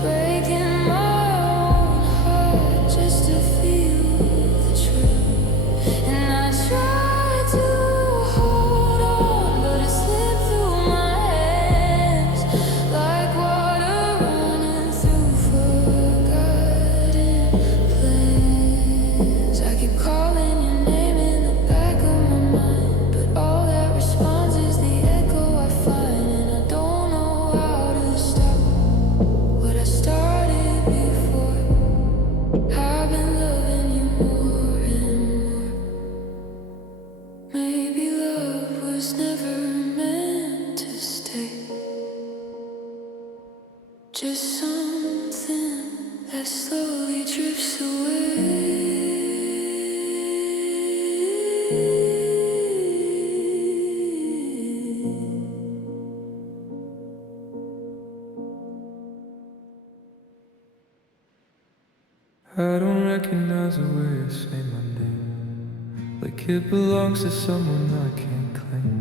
breaking my own heart just to feel the truth. And I tried to hold on, but it slipped through my hands like water running through forgotten plans. I keep calling your name in the back of my mind, but all that responds is the echo I find. And I don't know how to stop what I started before. I've been loving you more and more. Maybe love was never meant to stay, just something that slowly drifts away. I don't recognize the way you say my name, like it belongs to someone I can't claim.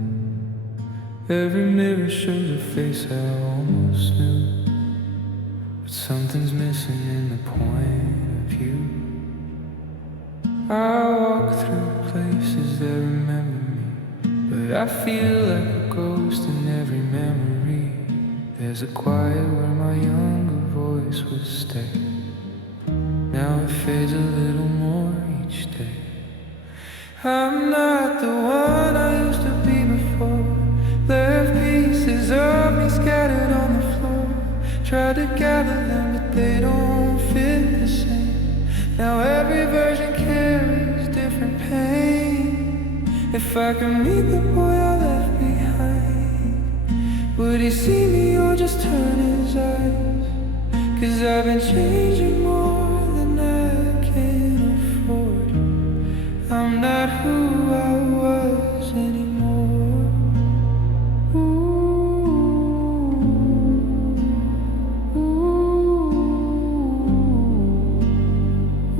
Every mirror shows a face I almost knew. something's missing in the point of view. I walk through places that remember me, but I feel like a ghost in every memory. There's a quiet where my younger voice would stay. Now it fades a little more each day. I'm not the one I used to be before. Left pieces of me scattered on the floor. Tried to gather them, but they don't fit the same. Now every version carries different pain. If I could meet the boy I left behind, would he see me or just turn his eyes? 'Cause I've been changing more than I can afford. I'm not who I was anymore. Ooh, ooh,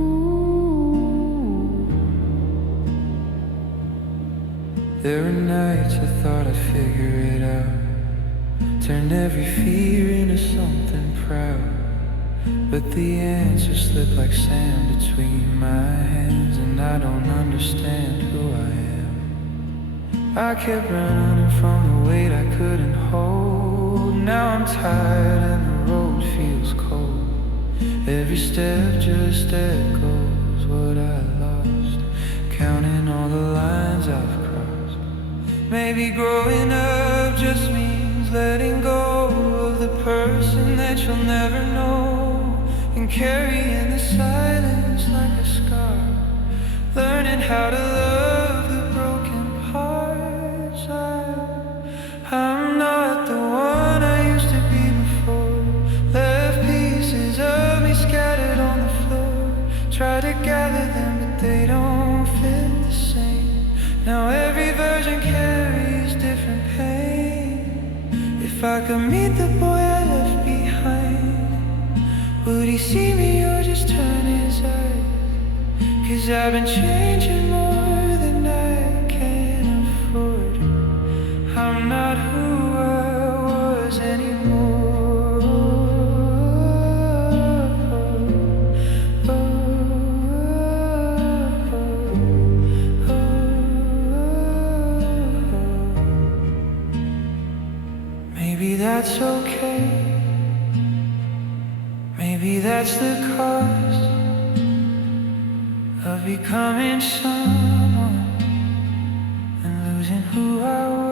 ooh. There are nights I thought I'd figure it out, turn every fear into something proud. But the answers slip like sand between my hands, and I don't understand who I am. I kept running from the weight I couldn't hold. Now I'm tired and the road feels cold. Every step just echoes what I lost, counting all the lines I've crossed. Maybe growing up just means letting go of the person that you'll never know, and carrying the silence like a scar, learning how to love the broken parts. I'm not the one I used to be before. Left pieces of me scattered on the floor. Try to gather them, but they don't fit the same. Now every version carries different pain. If I could meet the boy I left behind, would he see me or just turn his eyes? 'Cause I've been changing more than I can afford. I'm not who I was anymore. Maybe that's okay. Maybe that's the cost of becoming someone and losing who I was.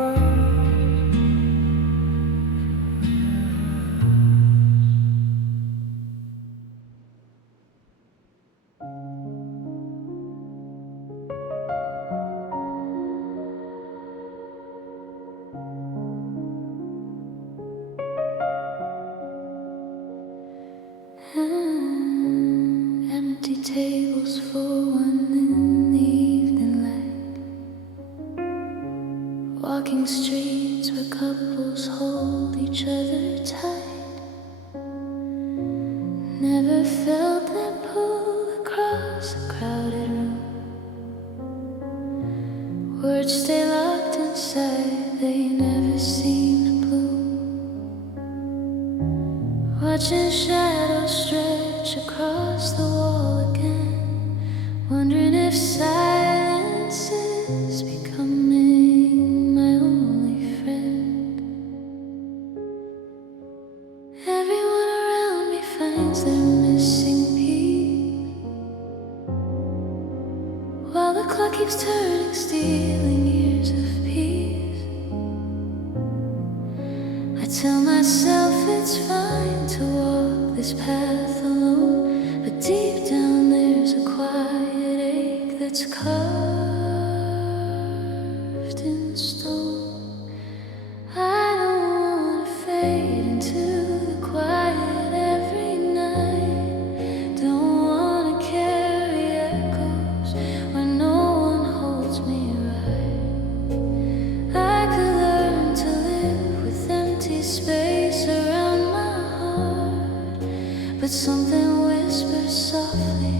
Empty tables for one in the evening light, walking streets where couples hold each other tight. Never felt that pull across a crowded room. Words stay locked inside, they never seem to bloom. Watching shadows stretch across the wall again, wondering if silence is becoming my only friend. Everyone around me finds their missing piece, while the clock keeps turning, stealing years of peace. I tell myself it's fine to walk this path alone, but deep down there's a quiet ache that's carved in stone. I don't wanna fade into the quiet every night. Don't wanna carry echoes when no one holds me right. I could learn to live with empty space around my heart, but something whispers softly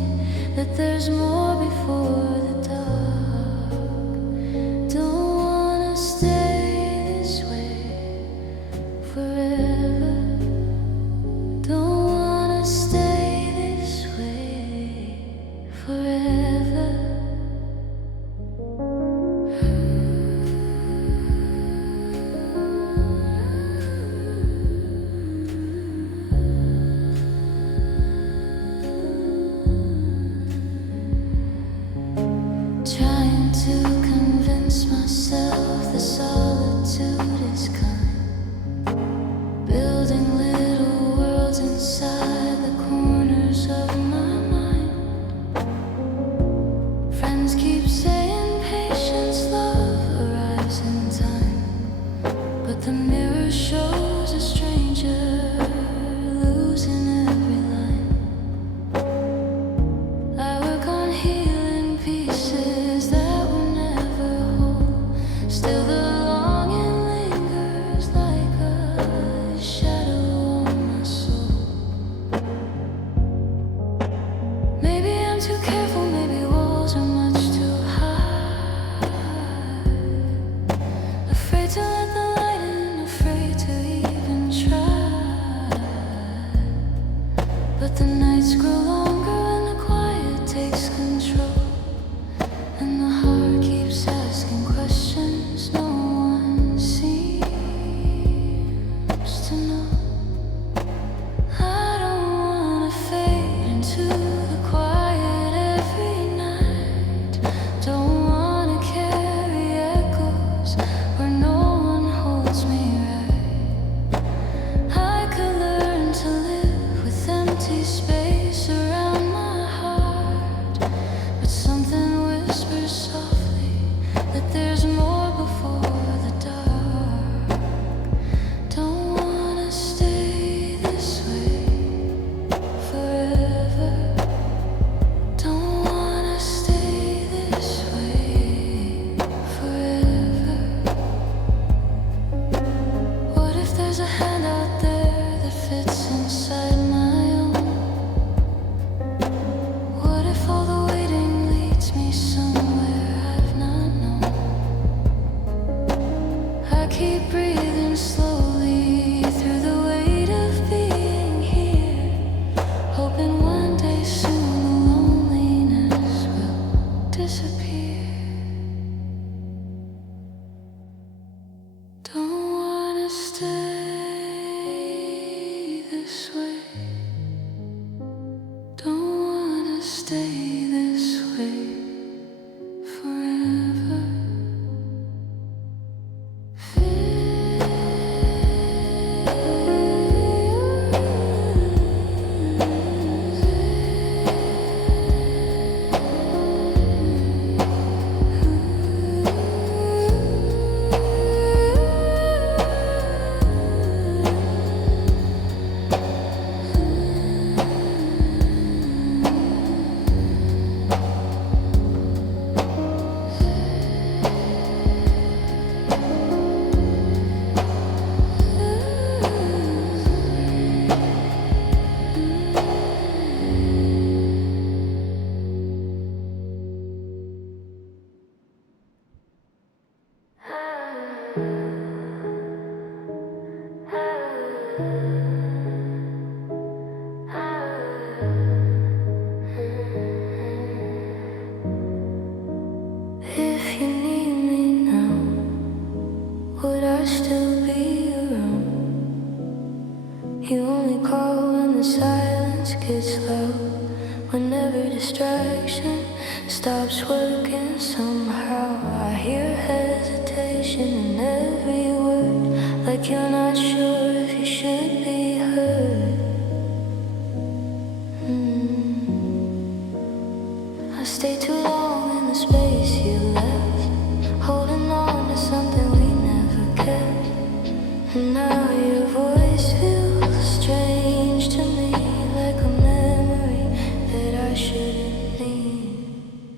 that there's more before the dark. Don't wanna stay this way forever. Don't wanna stay this way forever. Trying to convince myself the solitude is kind. Building little worlds inside the corners of my mind. Friends keep saying patience, love arrives in time. But the mirror shows a stranger losing every line. I work on healing pieces that were never whole. Still the longing lingers like a shadow on my soul. Maybe I'm too careful, maybe walls are much too high. Afraid to let the light in, afraid to even try. But the nights grow longer and the quiet takes control. And the heart keeps asking questions no one seems to know. I don't wanna fade into the quiet every night. Don't wanna carry echoes where no one holds me right. I could learn to live with empty space around my heart. But something whispers softly that there's more before the dark. Don't wanna stay this way forever. Don't wanna stay this way forever. What if there's a hand out there that fits inside my own? What if all the waiting leads me somewhere I've not known? I keep breathing slowly through the weight of being here, hoping one day soon the loneliness will disappear. Don't wanna stay this way. Don't wanna stay this way forever. If you need me now, would I still be around? You only call when the silence gets loud, when every distraction stops working somehow. I hear hesitation in every word, like you're not sure if you should be heard. I stayed too long in the space you left, holding on to something we never kept. And now your voice feels strange to me, like a memory that I shouldn't need.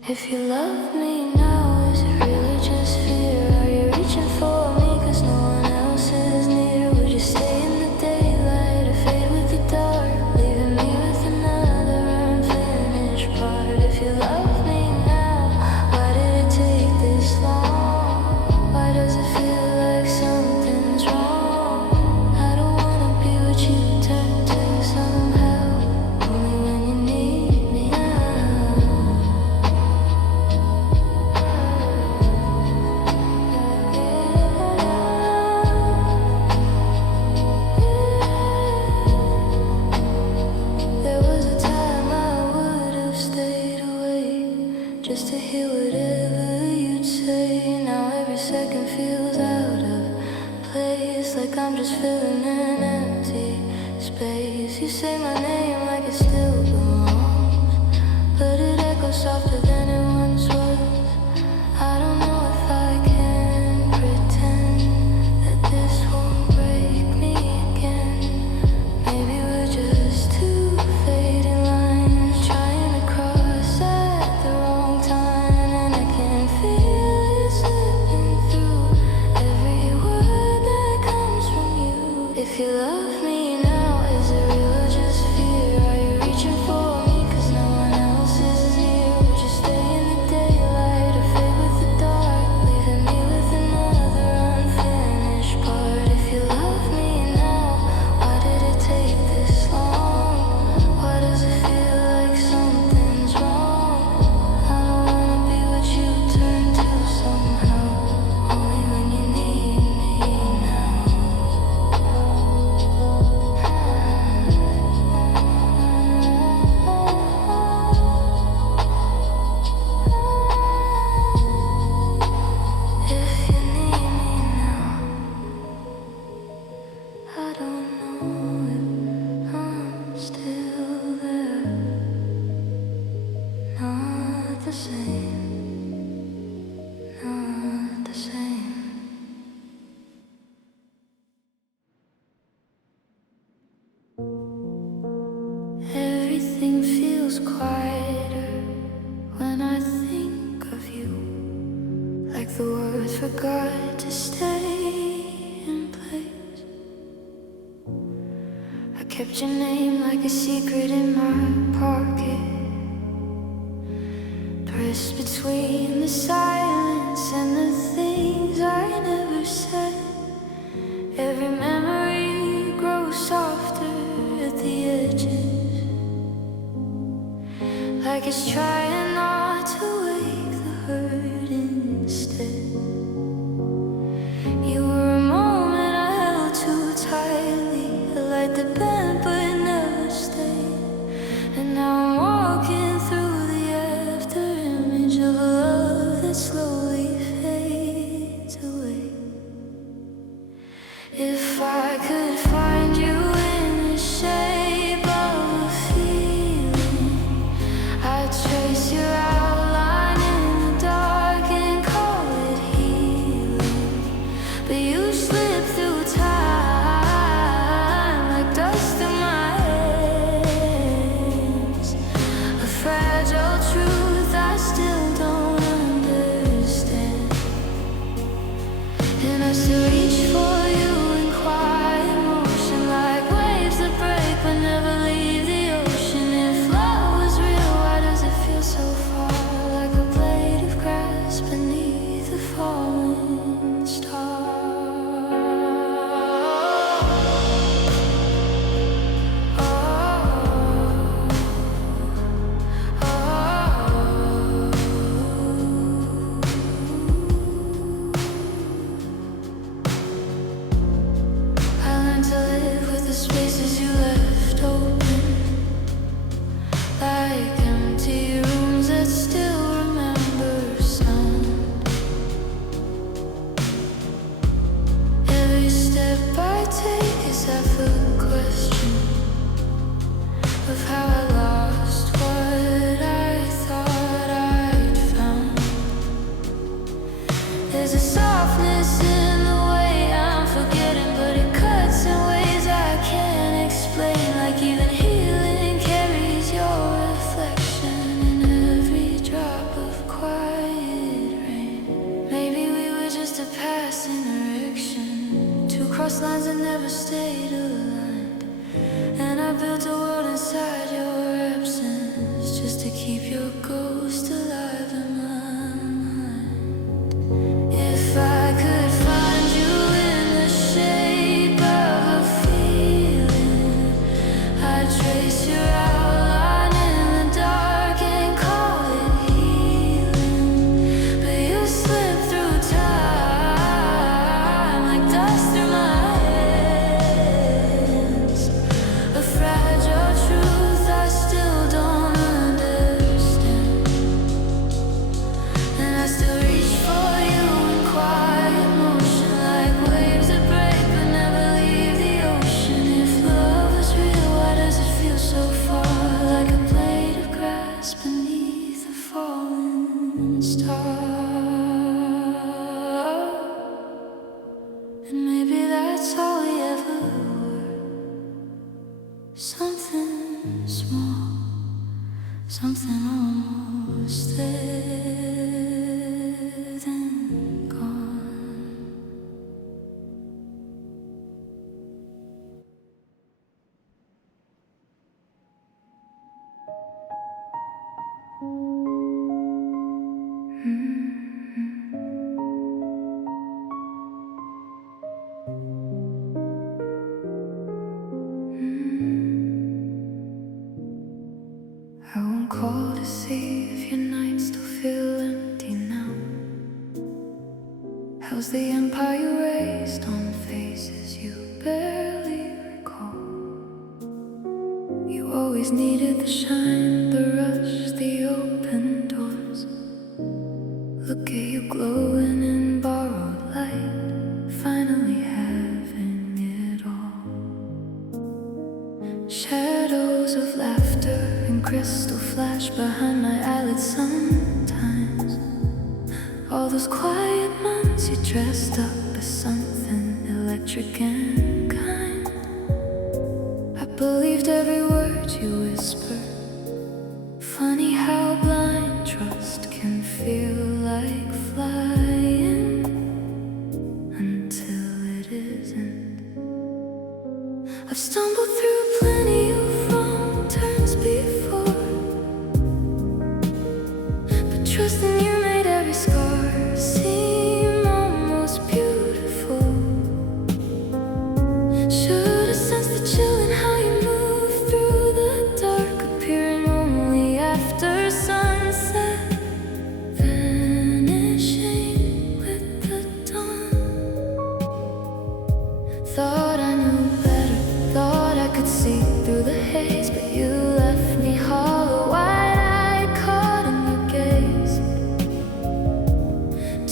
If you love me now, is it really just fear? Are you reaching for me 'cause no one else is near? Would you stay in the daylight or fade with the dark, leaving me with another unfinished part? If you love me days. You say my name like it still belongs, but it echoes softer than it once was. I don't know if I can pretend that this won't break me again. Maybe we're just two fading lines trying to cross at the wrong time, and I can feel it slipping through every word that comes from you. If you love me now, is it real or just fear? Are you reaching for me 'cause no one else is near? Would you stay in the daylight or fade with the dark, leaving me with another unfinished part? If you love me now, why did it take this long? Why does it feel like something's wrong? I don't wanna be what you turn to somehow, only when you need me now. If you need me now, I don't know if I'm still there. Not the same, not the same. Everything feels quieter when I think of you, like the words forgot to stay in place. I kept your name like a secret in my pocket, pressed between the silence and the things I never said. Every memory grows softer at the edges, like it's trying not to wake the hurt instead. You were a moment I held too tightly, a light that bent but never stayed. And now I'm walking through the after image of a love that slowly fades away. If I could find you in the shape of a feeling, I'd trace your outline in the dark and call it healing. But you slip through time like dust in my hands, a fragile truth I still don't understand. And I still reach for you in quiet motion, like waves that break but never leave the ocean. If love was real, why does it feel so far, like a blade of grass beneath a falling star? I learned to live with the spaces you left open, like empty rooms that still remember sound. Every step I take is half a question of how I lost what I thought I'd found. There's a softness in the way I'm forgetting, but it cuts in ways I can't explain. Like even healing carries your reflection in every drop of quiet rain. Maybe we were just a passing erection, two cross lines that never stayed aligned. And I built a world inside your absence, just to keep your ghost alive in my mind. If I could find you in the shape of a feeling, I'd trace your outline in the dark and call it healing. But you slip through time like dust through my hands, a fragile something small, something almost there, then gone. I won't call to see if your nights still feel empty now. How's the empire you raised on faces you barely recall? You always needed the shine, the rush, the open doors. Look at you glowing in borrowed light, finally having it all. Shadows of laughter and crystal flash behind my eyelids sometimes. All those quiet months you dressed up as something electric and kind. I believed every word you whispered. Funny how blind trust can feel like flying until it isn't. I've stumbled through plenty of wrong turns before, but trusting you made every scar seem almost beautiful. Should've sensed the chill in how you move through the dark, appearing only after sunset, vanishing with the dawn. Thought I knew better, thought I could see through the haze, but you left me hollow, wide-eyed, caught in your gaze.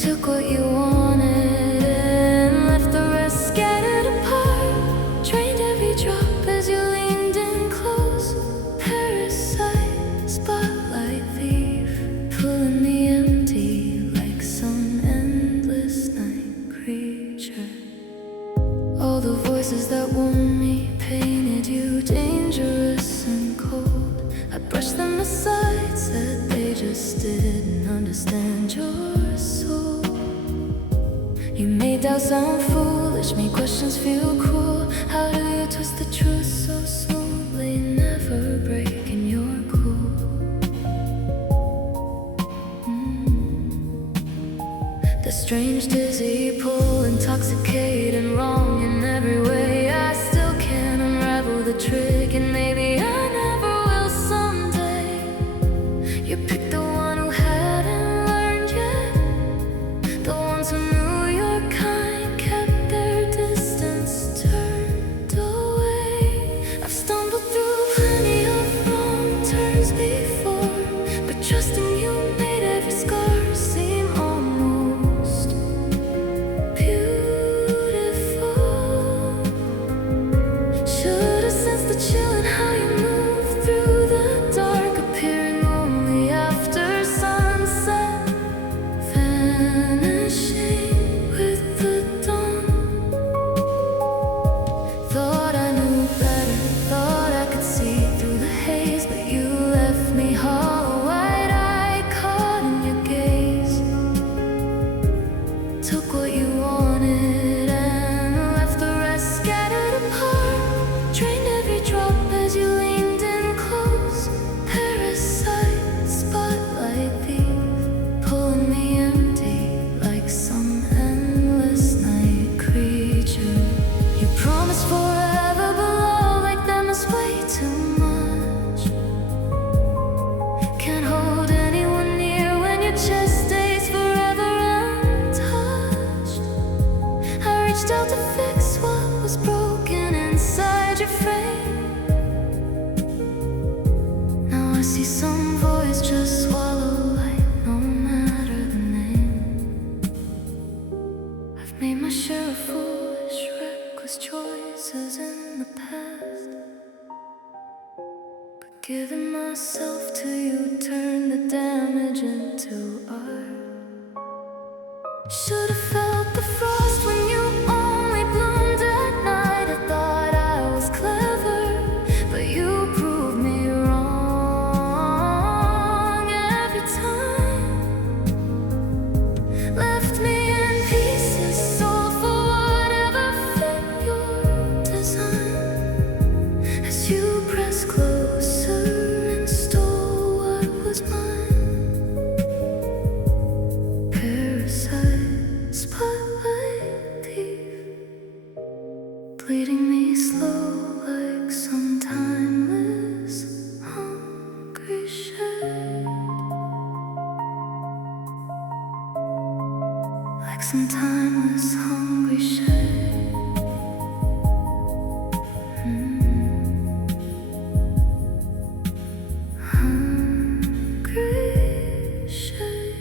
Took what you wanted and left the rest scattered apart. Drained every drop as you leaned in close. Parasite, spotlight thief, pulling me empty like some endless night creature. All the voices that warned me painted you dangerous and cold. I brushed them aside, said they just didn't understand your soul. You made doubt sound foolish, made questions feel cruel. How do you twist the truth so smoothly, never breaking your cool? The strange dizzy pull, intoxicating, wrong in every way. I still can't unravel the trick, and maybe I never will someday. You picked the one who hadn't learned yet. The ones who knew your kind kept their distance, turned away. I've stumbled through plenty of wrong turns before, but trusting you made every scar seem almost beautiful. Should've sensed the chill in how you move through the dark, appearing only after sunset, vanishing with the dawn. Thought I knew better, thought I could see through the haze, but you left me hollow, wide-eyed, caught in your gaze. Took what you wanted and left the rest scattered apart. Drained every drop as you leaned in close. Parasite, spotlight thief, pulling me empty like some endless night creature. You promised forever, but love like them is way too much. Can't hold anyone near when your chest stays forever untouched. I reached out to fix what was broken inside your frame. Now I see some voice just swallow light, no matter the name. I've made my share of foolish, reckless choices in the past, but giving myself to you turned the damage into art. Should've felt the frost when you only bloomed at night. I thought I was clever, but you some timeless hungry shade. Hungry shade.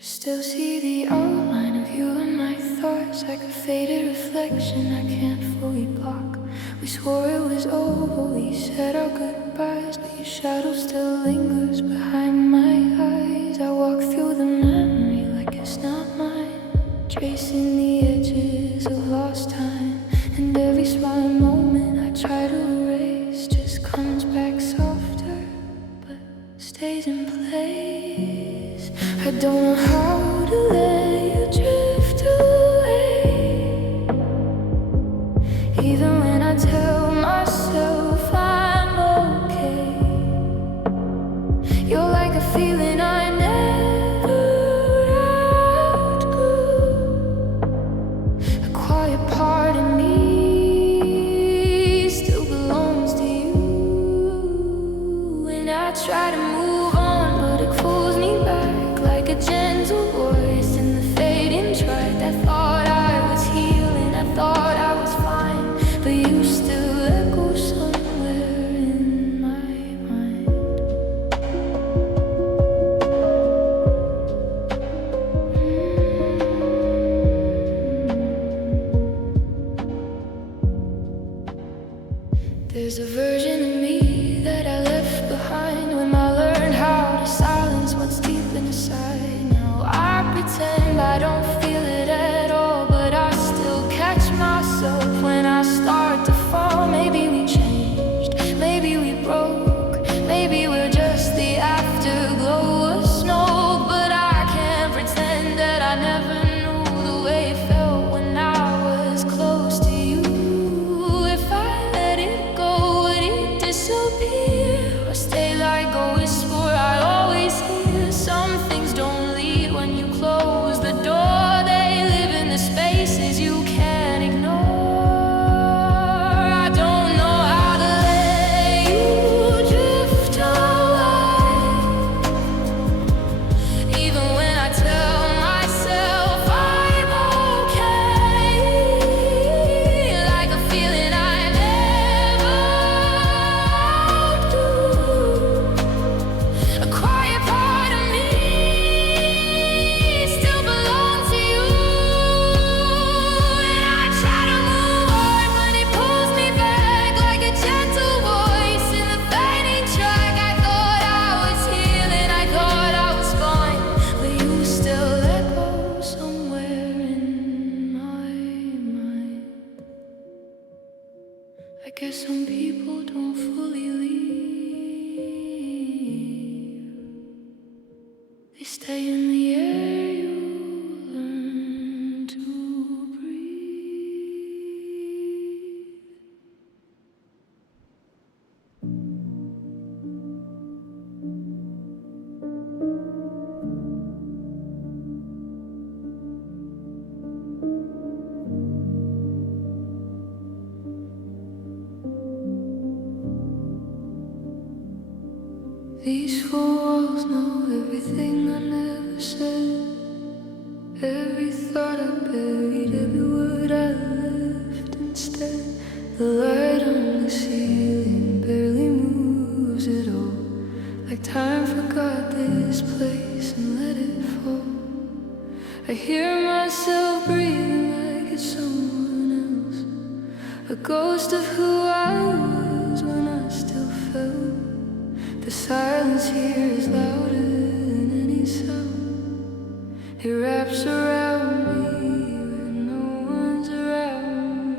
Still see the outline of you in my thoughts, like a faded reflection I can't fully block. We swore it was over, we said our goodbyes, but your shadow still lingers behind my eyes. I walk through the memory like it's not mine, tracing the edges of lost time. And every small moment I try to erase just comes back softer, but stays in place. I don't know how to let you drift away, even when I tell myself I'm okay. You're like a feeling I never outgrew, a quiet part of me still belongs to you. And I try to move on, but it pulls me back like a gentle voice in the fading track. I thought I was healing, I thought I was fine, but you still echo somewhere in my mind. There's a version of me that I left behind when I learned how to silence what's deep inside. Now I pretend I don't feel it at all, but I still catch myself when I start to fall. Maybe we changed, maybe we broke, maybe we're just the afterglow of snow. But I can't pretend that I never knew the way it felt when I was close to you. If I let it go, would it disappear or stay like a whisper I always hear? Some things don't leave when you close the door, they live in the spaces you can't ignore. I don't know how to let you drift away, even when I tell myself I'm okay. Like a feeling I never outgrew, a quiet part of me still belongs to you. And I try to move on, but it pulls me back like a gentle voice in the fading track. I thought I was healing, I thought I was fine, but you still echo somewhere in my mind. I guess some people don't fully leave, they stay in the air you learn to breathe. These four walls know everything I never said, every thought I buried, every word I left instead. The light on the ceiling barely moves at all, like time forgot this place and let it fall. I hear myself breathing like it's someone else, a ghost of who I was when I still felt. The silence here is louder than any sound. It wraps around me when no one's around.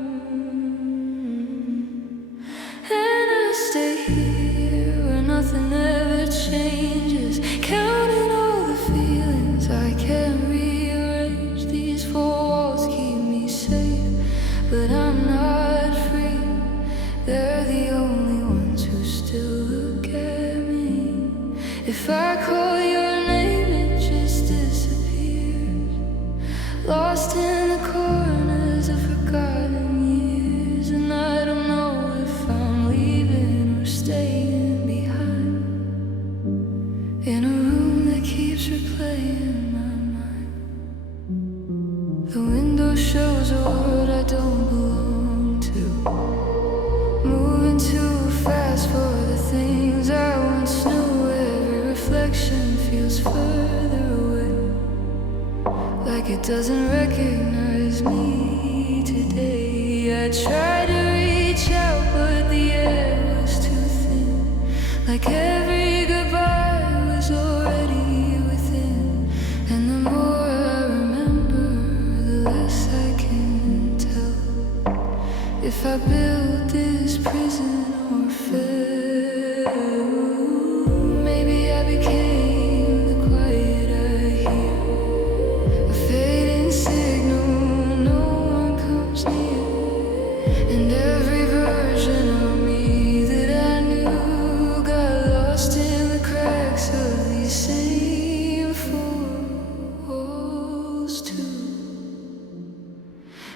And I stay here where nothing ever changes, counting all the feelings I can't rearrange. These four walls keep me safe, but I'm not free. They're the only ones who still it doesn't recognize me today. I tried to reach out, but the air was too thin. Like every goodbye was already within. And the more I remember, the less I can tell if I built this prison or fell. Maybe I became the quiet I hear, a fading signal no one comes near. And every version of me that I knew got lost in the cracks of these same four walls too.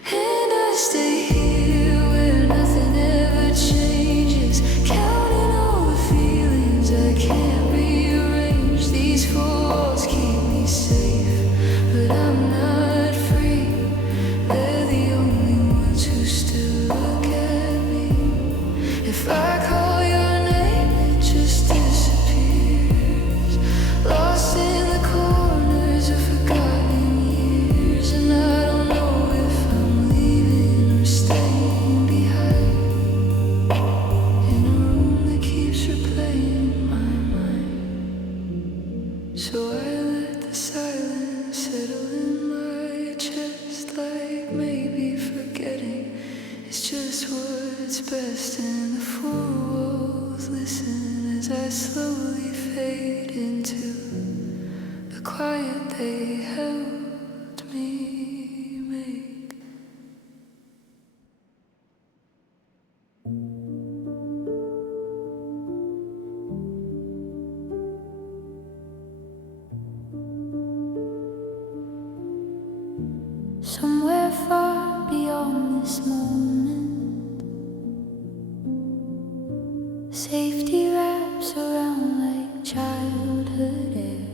And I stay here where nothing ever changes, counting all the feelings I can't rearrange. These four walls keep me safe, but I'm not free. They're the only ones who still look at me. If I call your name, it just disappears, lost in the corners of forgotten years. And I don't know if I'm leaving or staying behind, in a room that keeps replaying my mind. So I let the silence settle in my chest, like maybe forgetting is just what's best. And the four walls listen as I slowly fade into the quiet they helped me make. Somewhere far beyond this moment, safety wraps around like childhood air.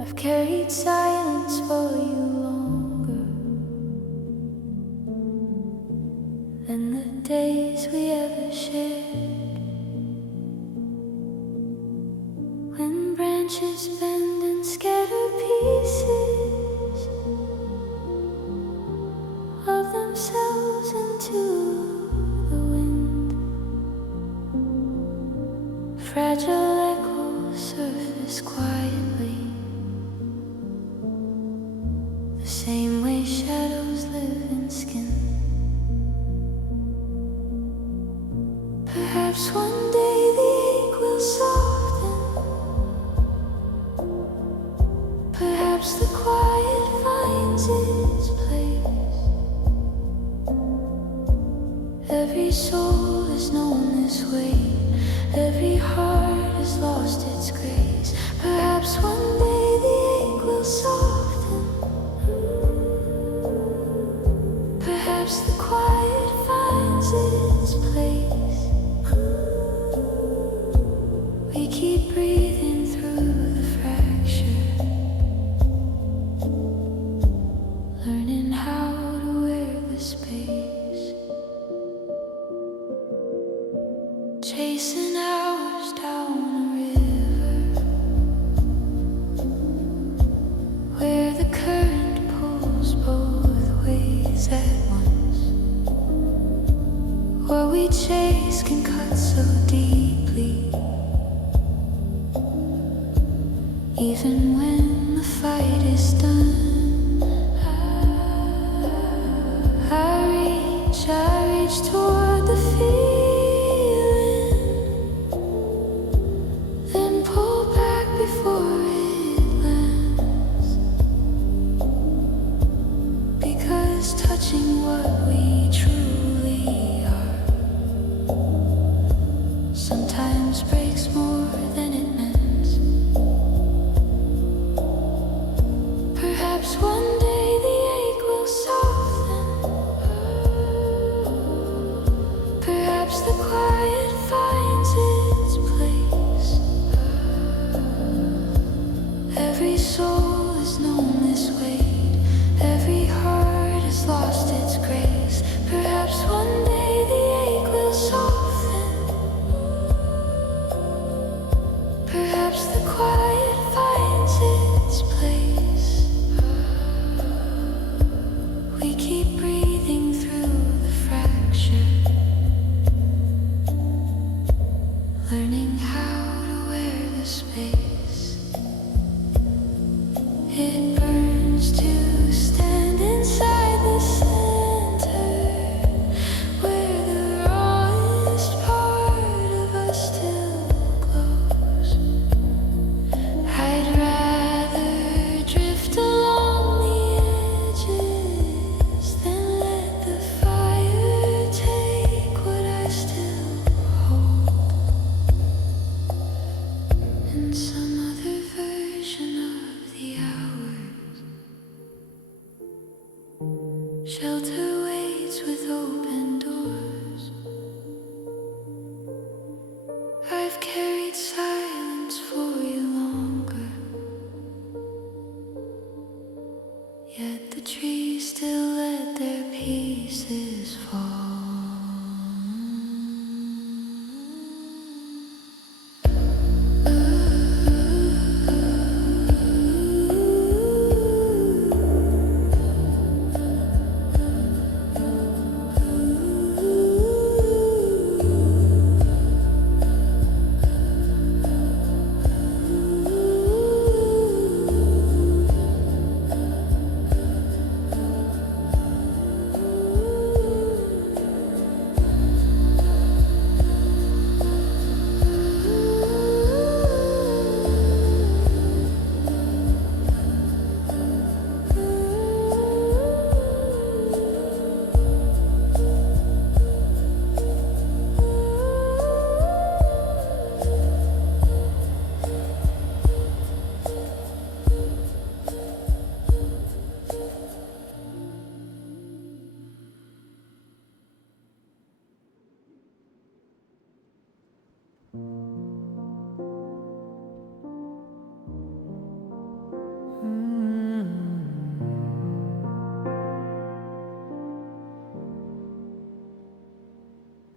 I've carried silence for you longer than the days we ever shared. When branches bend and scatter pieces of themselves into the wind, fragile echoes surface quietly, the same way shadows live in skin. Perhaps one day the ache will soften, perhaps the quiet finds its place. Every soul has known this weight, every heart has lost its grace. Perhaps one day the ache will soften, perhaps the quiet finds its place. We keep breathing through the fracture, learning how to wear the space, chasing hours down a river where the current pulls both ways at once. What we chase can cut so deeply, even when the fight is done. I reach toward the feeling, then pull back before it lands. Because touching what we truly are sometimes breaks more than it mends. Perhaps one day the ache will soften, perhaps the quiet finds its place. Every soul has known this weight, every heart has lost its grace. Shelter waits with open doors. I've carried silence for you longer, yet the trees still let their pieces fall.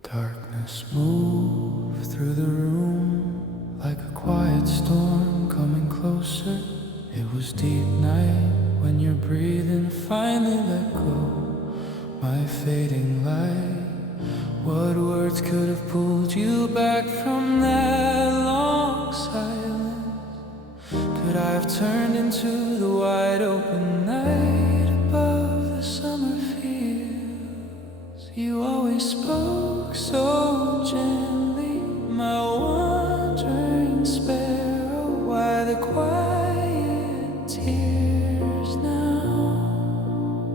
Darkness moved through the room like a quiet storm coming closer. It was deep night when your breathing finally let go. My fading light, what words could have pulled you back from that long silence? Could I have turned into the wide open night above the summer fields? You always spoke so gently, my wandering sparrow. Why the quiet tears now?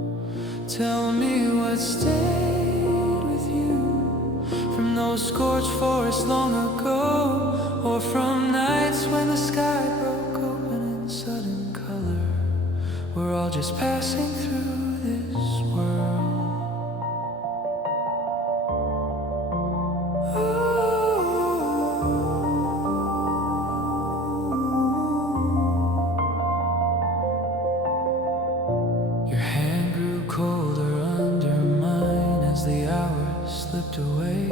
Tell me what stayed with you from those scorched forests long ago, or from nights when the sky broke open in sudden color. We're all just passing through this world. Your hand grew colder under mine as the hours slipped away.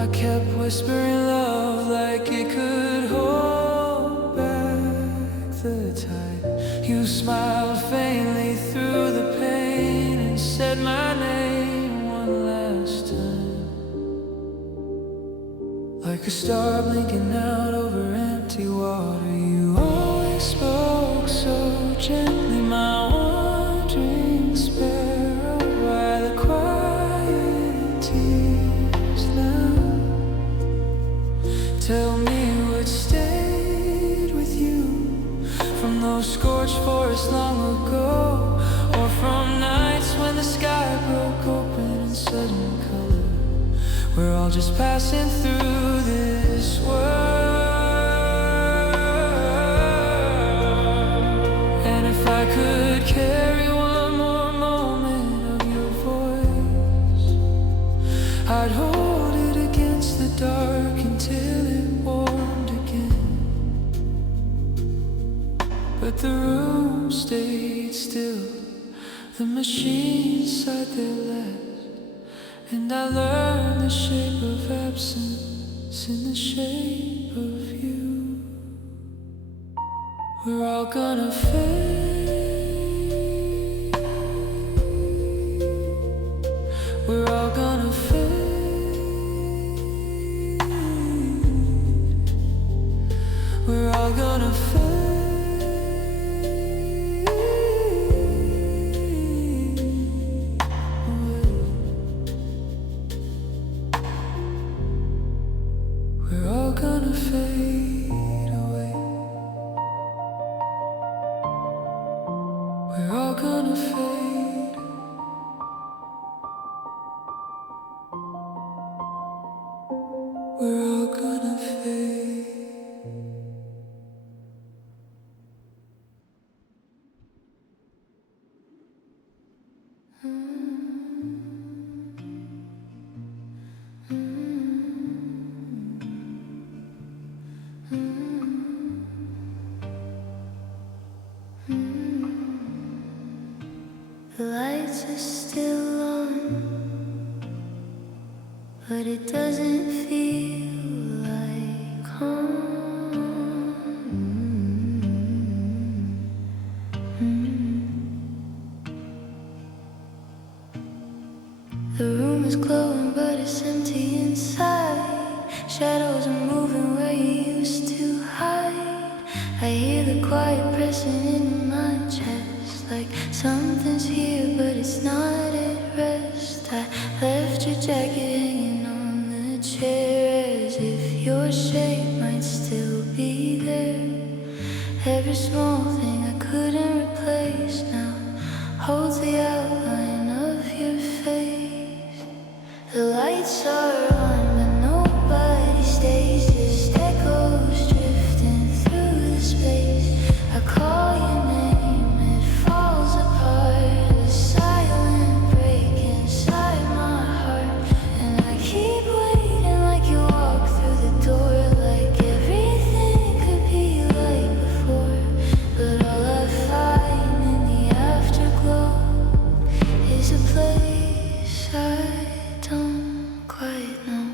I kept whispering love like it could hold back the tide. You smiled faintly through the pain and said my name one last time, like a star blinking out over empty water. You always spoke so gently, my wandering sparrow. Why the quiet tears now? Tell me what stayed with you from those scorched forests long ago, or from nights when the sky broke open in sudden color. We're all just passing through this world. And if I could carry one more moment of your voice, I'd hold it against the dark until it warmed again. But the room stayed still, the machines sighed their last, and I learned the shape of absence in the shape of you. We're all gonna fade. We're all gonna fade. We're all gonna fade. We're all gonna fade away. We're all gonna fade. We're all gonna fade. The lights are still on, but it doesn't feel like home. The room is glowing, but it's empty inside. Shadows are moving where you used to hide. I hear the quiet pressing in my chest, like something's here, but it's not at rest. I left your jacket hanging on the chair, as if your shape might still be there. Every small thing I couldn't replace now holds the outline of your face. The lights are on, but nobody stays. Just echoes drifting through the space. I call your name, it falls apart. A silent break inside my heart, and I keep waiting like you walk through the door, like everything could be like before. But all I find in the afterglow is a place I don't quite know.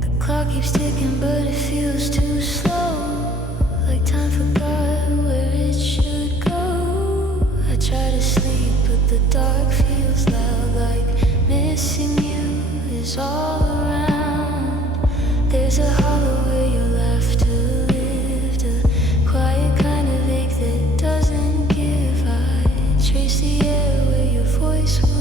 The clock keeps ticking, but it feels too slow, like time forgot where it should go. I try to sleep, but the dark feels loud, like missing you is all around. There's a hollow where your laughter lived, a quiet kind of ache that doesn't give. I trace the air where your voice was.